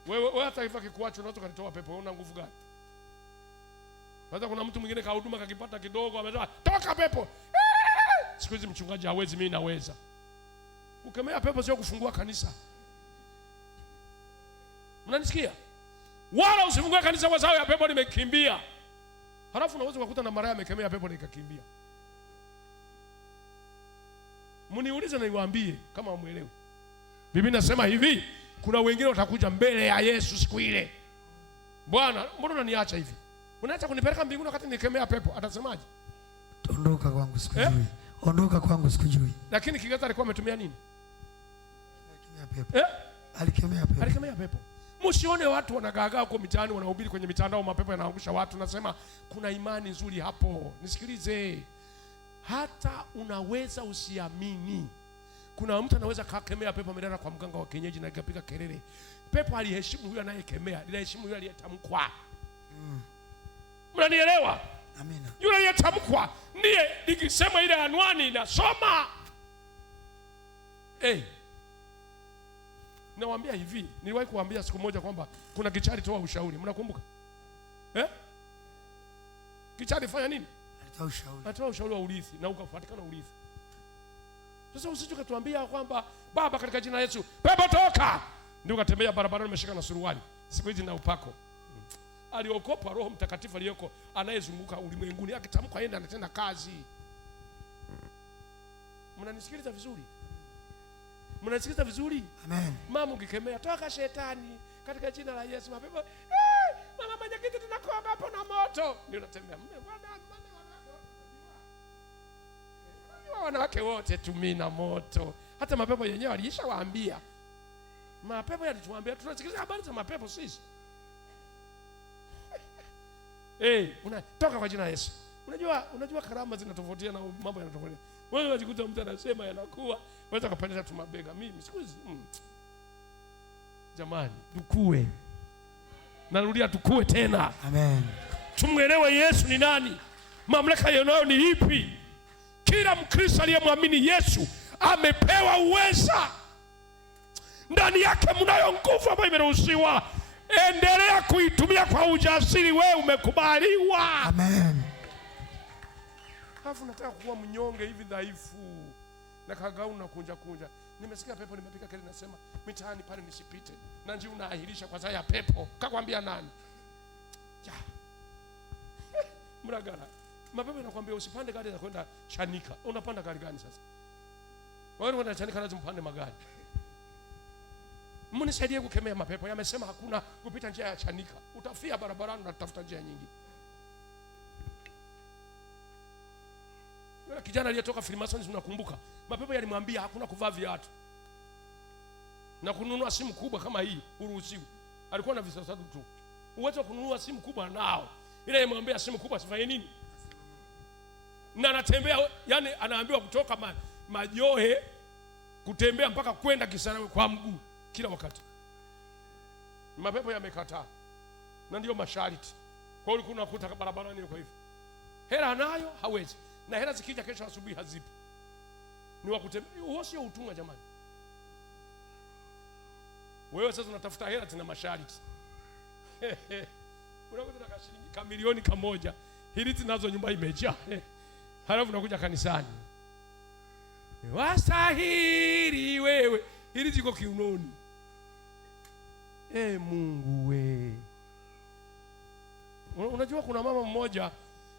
Wewe hata hivyo kikuacho unaweza kunitoa pepo, una nguvu gani? Sasa kuna mtu mwingine kahuduma kakipata kidogo, amesema toka pepo. Siku hizi mchungaji hawezi, mimi naweza. Kukemea pepo sio kufungua kanisa. Mnanisikia? Wala usifungue kanisa kwa sababu ya pepo limekimbia. Halafu unaweza kukuta na Maria amekemea pepo likakimbia. Mniulize na niwaambie kama muelewe. Biblia inasema hivi, kuna wengine watakuja mbele ya Yesu siku ile. Bwana, mbona unaniacha hivi? Unaacha kunipeleka mbinguni wakati nikemea pepo? Atasemaje? Ondoka kwangu sikujui. Ondoka kwangu sikujui. Lakini Kiingereza alikuwa ametumia nini? Alikemea pepo. Alikemea pepo. Msione watu wanagaagaa huko mitaani, wanahubiri kwenye mitandao, mapepo yanaangusha watu. Nasema kuna imani nzuri hapo. Nisikilize. Hata unaweza usiamini. Kuna mtu anaweza kakemea pepo amelala kwa mganga wa kienyeji na akapiga kelele. Pepo aliheshimu huyo anayekemea, aliheshimu huyo aliyetamkwa. Mnanielewa? Amina. Yule aliyetamkwa ndiye nikisema ile anwani inasoma. Nawaambia hivi, niliwahi kuambia siku moja kwamba kuna kichari toa ushauri. Mnakumbuka? Kichari fanya nini? Alitoa ushauri. Alitoa ushauri wa urithi na ukapatikana urithi. Sasa usije kutuambia kwamba Baba katika jina la Yesu, pepo toka. Ndio ukatembea barabarani umeshika na suruali. Siku hizi na upako. Aliokopa Roho Mtakatifu aliyoko anayezunguka ulimwenguni, akitamka aende anatenda kazi. Mnanisikiliza vizuri? Mnanisikiliza vizuri? Amen. Mama ukikemea toka shetani katika jina la Yesu, mapepo mama mwenyekiti tunakoga hapo na moto. Ndio unatembea. Wanawake wote tumina moto. Hata mapepo yenyewe alishawaambia. Mapepo yalituambia, tunasikiliza habari za mapepo sisi. Toka kwa jina la Yesu. Unajua karama zinatofautiana na mambo yanatofautiana. Wewe unajikuta mtu anasema yanakuwa, unaweza kupandisha tu mabega. Mimi siku hizi jamani, dukue. Narudia, tukue tena. Amen. Tumwelewe Yesu ni nani, mamlaka yanayo ni ipi. Kila Mkristo aliyemwamini Yesu amepewa uweza. Ndani yake mnayo nguvu ambayo imeruhusiwa. Endelea kuitumia kwa ujasiri, wewe umekubaliwa. Amen. Hafu nataka kuwa mnyonge hivi dhaifu na kagau na kunja. Nimesikia pepo limepiga kelele nasema mitaani pale nisipite. Na njoo unaahirisha kwa sababu ya pepo. Kakwambia nani? Ja. Mragala. Mapepo yanakuambia usipande gari za kwenda Chanika. Unapanda gari gani sasa? Wewe unaenda Chanika lazima upande magari. Mnisaidie kukemea mapepo. Yamesema hakuna kupita njia ya Chanika. Utafia barabarani na tutafuta njia nyingi. Yule kijana aliyetoka Freemasons unakumbuka? Mapepo yalimwambia hakuna kuvaa viatu. Na kununua simu kubwa kama hii uruhusiwi. Alikuwa na visa sadu tu. Uwezo wa kununua simu kubwa nao. Ile imwambia simu kubwa sifanye nini? Na anatembea, yani anaambiwa kutoka Majohe kutembea mpaka kwenda Kisarawe kwa mguu kila wakati. Mapepo yamekataa. Na ndio masharti. Kwa hiyo unakuta barabarani kwa hivyo. Hela nayo hawezi. Na hela zikija kesho asubuhi hazipo. Ni wakutembea. Huo sio utumwa jamani. Wewe sasa unatafuta hela tena masharti. Unakuta na shilingi kamilioni kamoja. Hili tunazo nyumba imejaa. Halafu unakuja kanisani. Wastahili wewe. Hili ziko kiunoni. Mungu we. Unajua kuna mama mmoja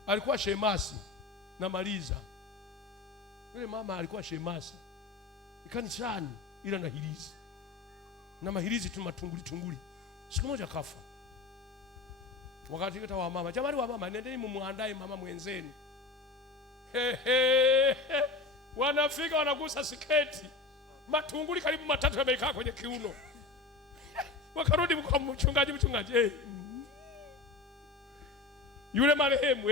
alikuwa shemasi na maliza. Yule mama alikuwa shemasi. Kanisani ila na hirizi. Na mahirizi tu matunguli. Siku moja kafa. Wakati kita wa mama, jamani wa mama, nendeni mumuandae mama mwenzeni. Wanafika wanagusa siketi. Matunguli karibu 3 yamekaa kwenye kiuno. Wakarudi kwa mchungaji. Yule marehemu,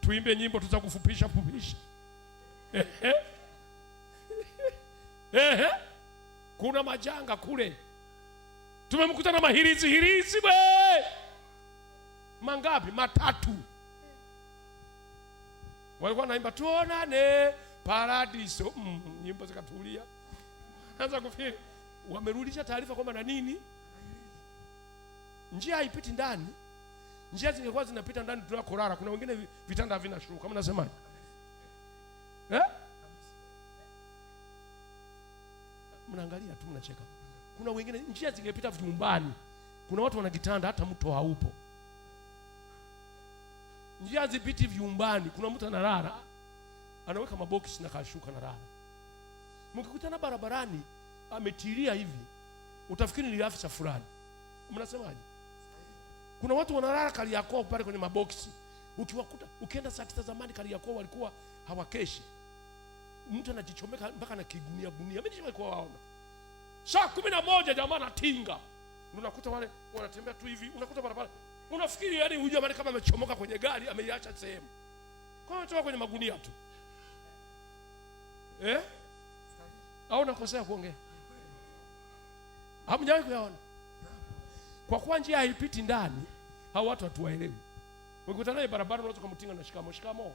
tuimbe nyimbo tuza kufupisha. Kuna majanga kule. Tumemkuta na mahirizi we. Mangapi? 3. Walikuwa naimba tuonane paradiso. Nyimbo zikatulia. Anza kufikiri wamerudisha taarifa kwamba na nini? Njia haipiti ndani. Njia zingekuwa zinapita ndani tunakorara. Kuna wengine vitanda havina shuka. Kama nasemaje? Mnaangalia tu mnacheka. Kuna wengine njia zingepita vyumbani. Kuna watu wana kitanda hata mto haupo. Njia zipiti vyumbani. Kuna mtu analala anaweka maboksi na kashuka na lala. Mkikutana barabarani ametilia hivi, utafikiri ni afisa fulani. Mnasemaje? Kuna watu wanalala Kariakoo pale kwenye maboksi. Ukiwakuta ukienda saa 9 zamani Kariakoo walikuwa hawakeshi. Mtu anajichomeka mpaka na kigunia. Mimi nimekuwa waona. Saa 11 jamaa na tinga. Unakuta wale wanatembea tu hivi, unakuta barabara. Unafikiri yani huyu jamaa kama amechomoka kwenye gari, ameiacha sehemu. Kwa hiyo toka kwenye magunia tu. Au nakosea kuongea? Hamjawahi kuyaona? Kwa kuwa njia haipiti ndani, hao watu hatuwaelewi. Ukikutana naye barabara unaweza kumtinga na shikamo.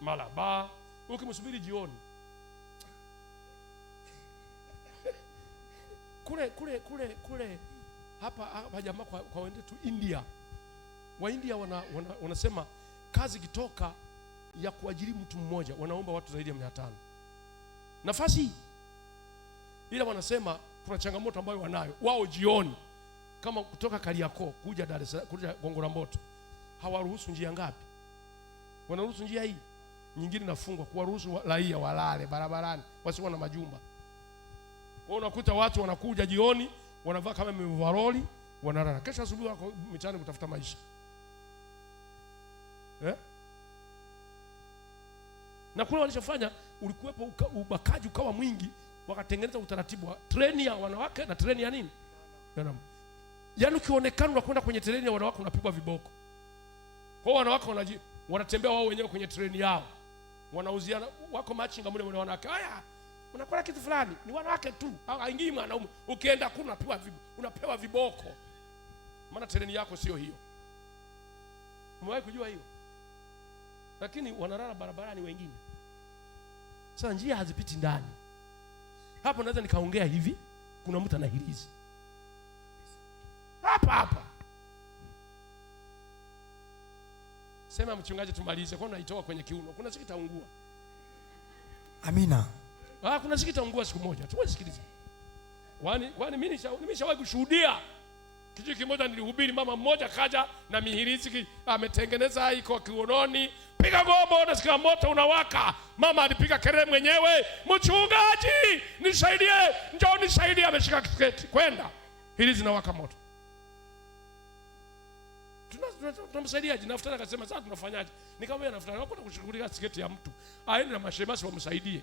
Malaba, ukimsubiri jioni. Kule hapa jamaa kwa wende tu India. Wa India wanasema kazi kitoka ya kuajiri mtu mmoja wanaomba watu zaidi ya 500. Nafasi. Ila wanasema kuna changamoto ambayo wanayo. Wao jioni kama kutoka Kariakoo kuja Dar es Salaam, kuja Gongo la Mboto, hawaruhusu njia ngapi? Wanaruhusu njia hii. Nyingine inafungwa kuwaruhusu raia walale barabarani, wasiwe na majumba. Kwa unakuta watu wanakuja jioni, wanavaa kama mivaroli, wanalala. Kesho asubuhi wako mitaani kutafuta maisha. Na kule walichofanya ulikuwepo ubakaji ukawa mwingi, wakatengeneza utaratibu wa treni ya wanawake na treni ya nini? Yaani ukionekana unakwenda kwenye treni ya wanawake unapigwa viboko. Kwa wanawake wanatembea wao wenyewe kwenye treni yao. Wanauziana, wako machinga mule wanawake. Haya, unakula kitu fulani, ni wanawake tu. Haingii mwanaume. Ukienda kuna unapewa viboko. maana treni yako sio hiyo. Umewahi kujua hiyo? Lakini wanalala barabarani wengine. Sasa njia hazipiti ndani. Hapo naweza nikaongea hivi, kuna mtu ana hirizi hapa. Sema mchungaji tumalize, kwa nini naitoa kwenye kiuno? Kuna siku itaungua. Amina. Kuna siku itaungua siku moja. Tusikilize. Kwani mimi nimeshawahi kushuhudia. Kijiji kimoja nilihubiri, mama mmoja kaja na mihirizi ametengeneza iko kiunoni. Piga gombo, nasikia moto unawaka. Mama alipiga kelele mwenyewe, mchungaji nisaidie, njoo nisaidie. Ameshika tiketi kwenda, hirizi zinawaka moto. Tunamsaidiaje? Nafuta akasema sasa tunafanyaje? Nikamwambia nafuta wako kushughulika tiketi ya mtu, aende na mashemasi wamsaidie.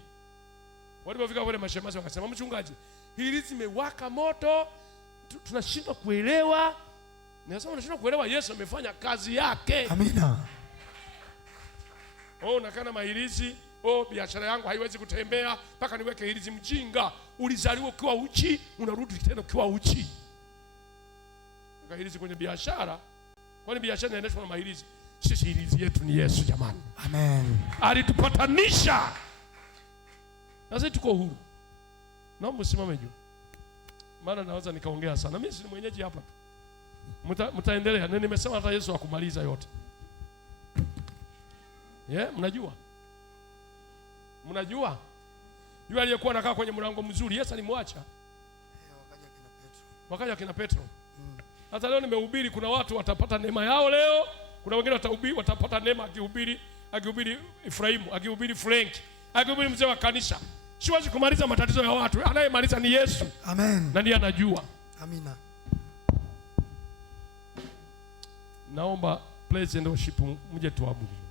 Walipofika wale mashemasi wakasema, mchungaji, hirizi zimewaka moto, tunashindwa kuelewa. Nasema unashindwa kuelewa, Yesu amefanya kazi yake. Amina. Nakana mahirizi, biashara yangu haiwezi kutembea mpaka niweke hirizi. Mjinga, ulizaliwa ukiwa uchi, unarudi tena ukiwa uchi. Weka hirizi kwenye biashara. Kwani biashara inaendeshwa na mahirizi? Sisi hirizi yetu ni Yesu jamani. Amen. Alitupatanisha. Na sisi tuko huru. Naomba usimame juu, maana naweza nikaongea sana. Mimi si mwenyeji hapa tu. Mtaendelea. Na nimesema hata Yesu akumaliza yote. Mnajua? Yule aliyekuwa anakaa kwenye mlango mzuri, Yesu alimwacha. Wakaja kina Petro. Hata leo nimehubiri, kuna watu watapata neema yao leo. Kuna wengine watapata neema akihubiri Efraimu, akihubiri Frank, akihubiri mzee wa kanisa. Siwezi kumaliza matatizo ya watu. Anayemaliza ni Yesu. Amen. Na ndiye anajua. Amina. Naomba praise and worship mje tuabudu.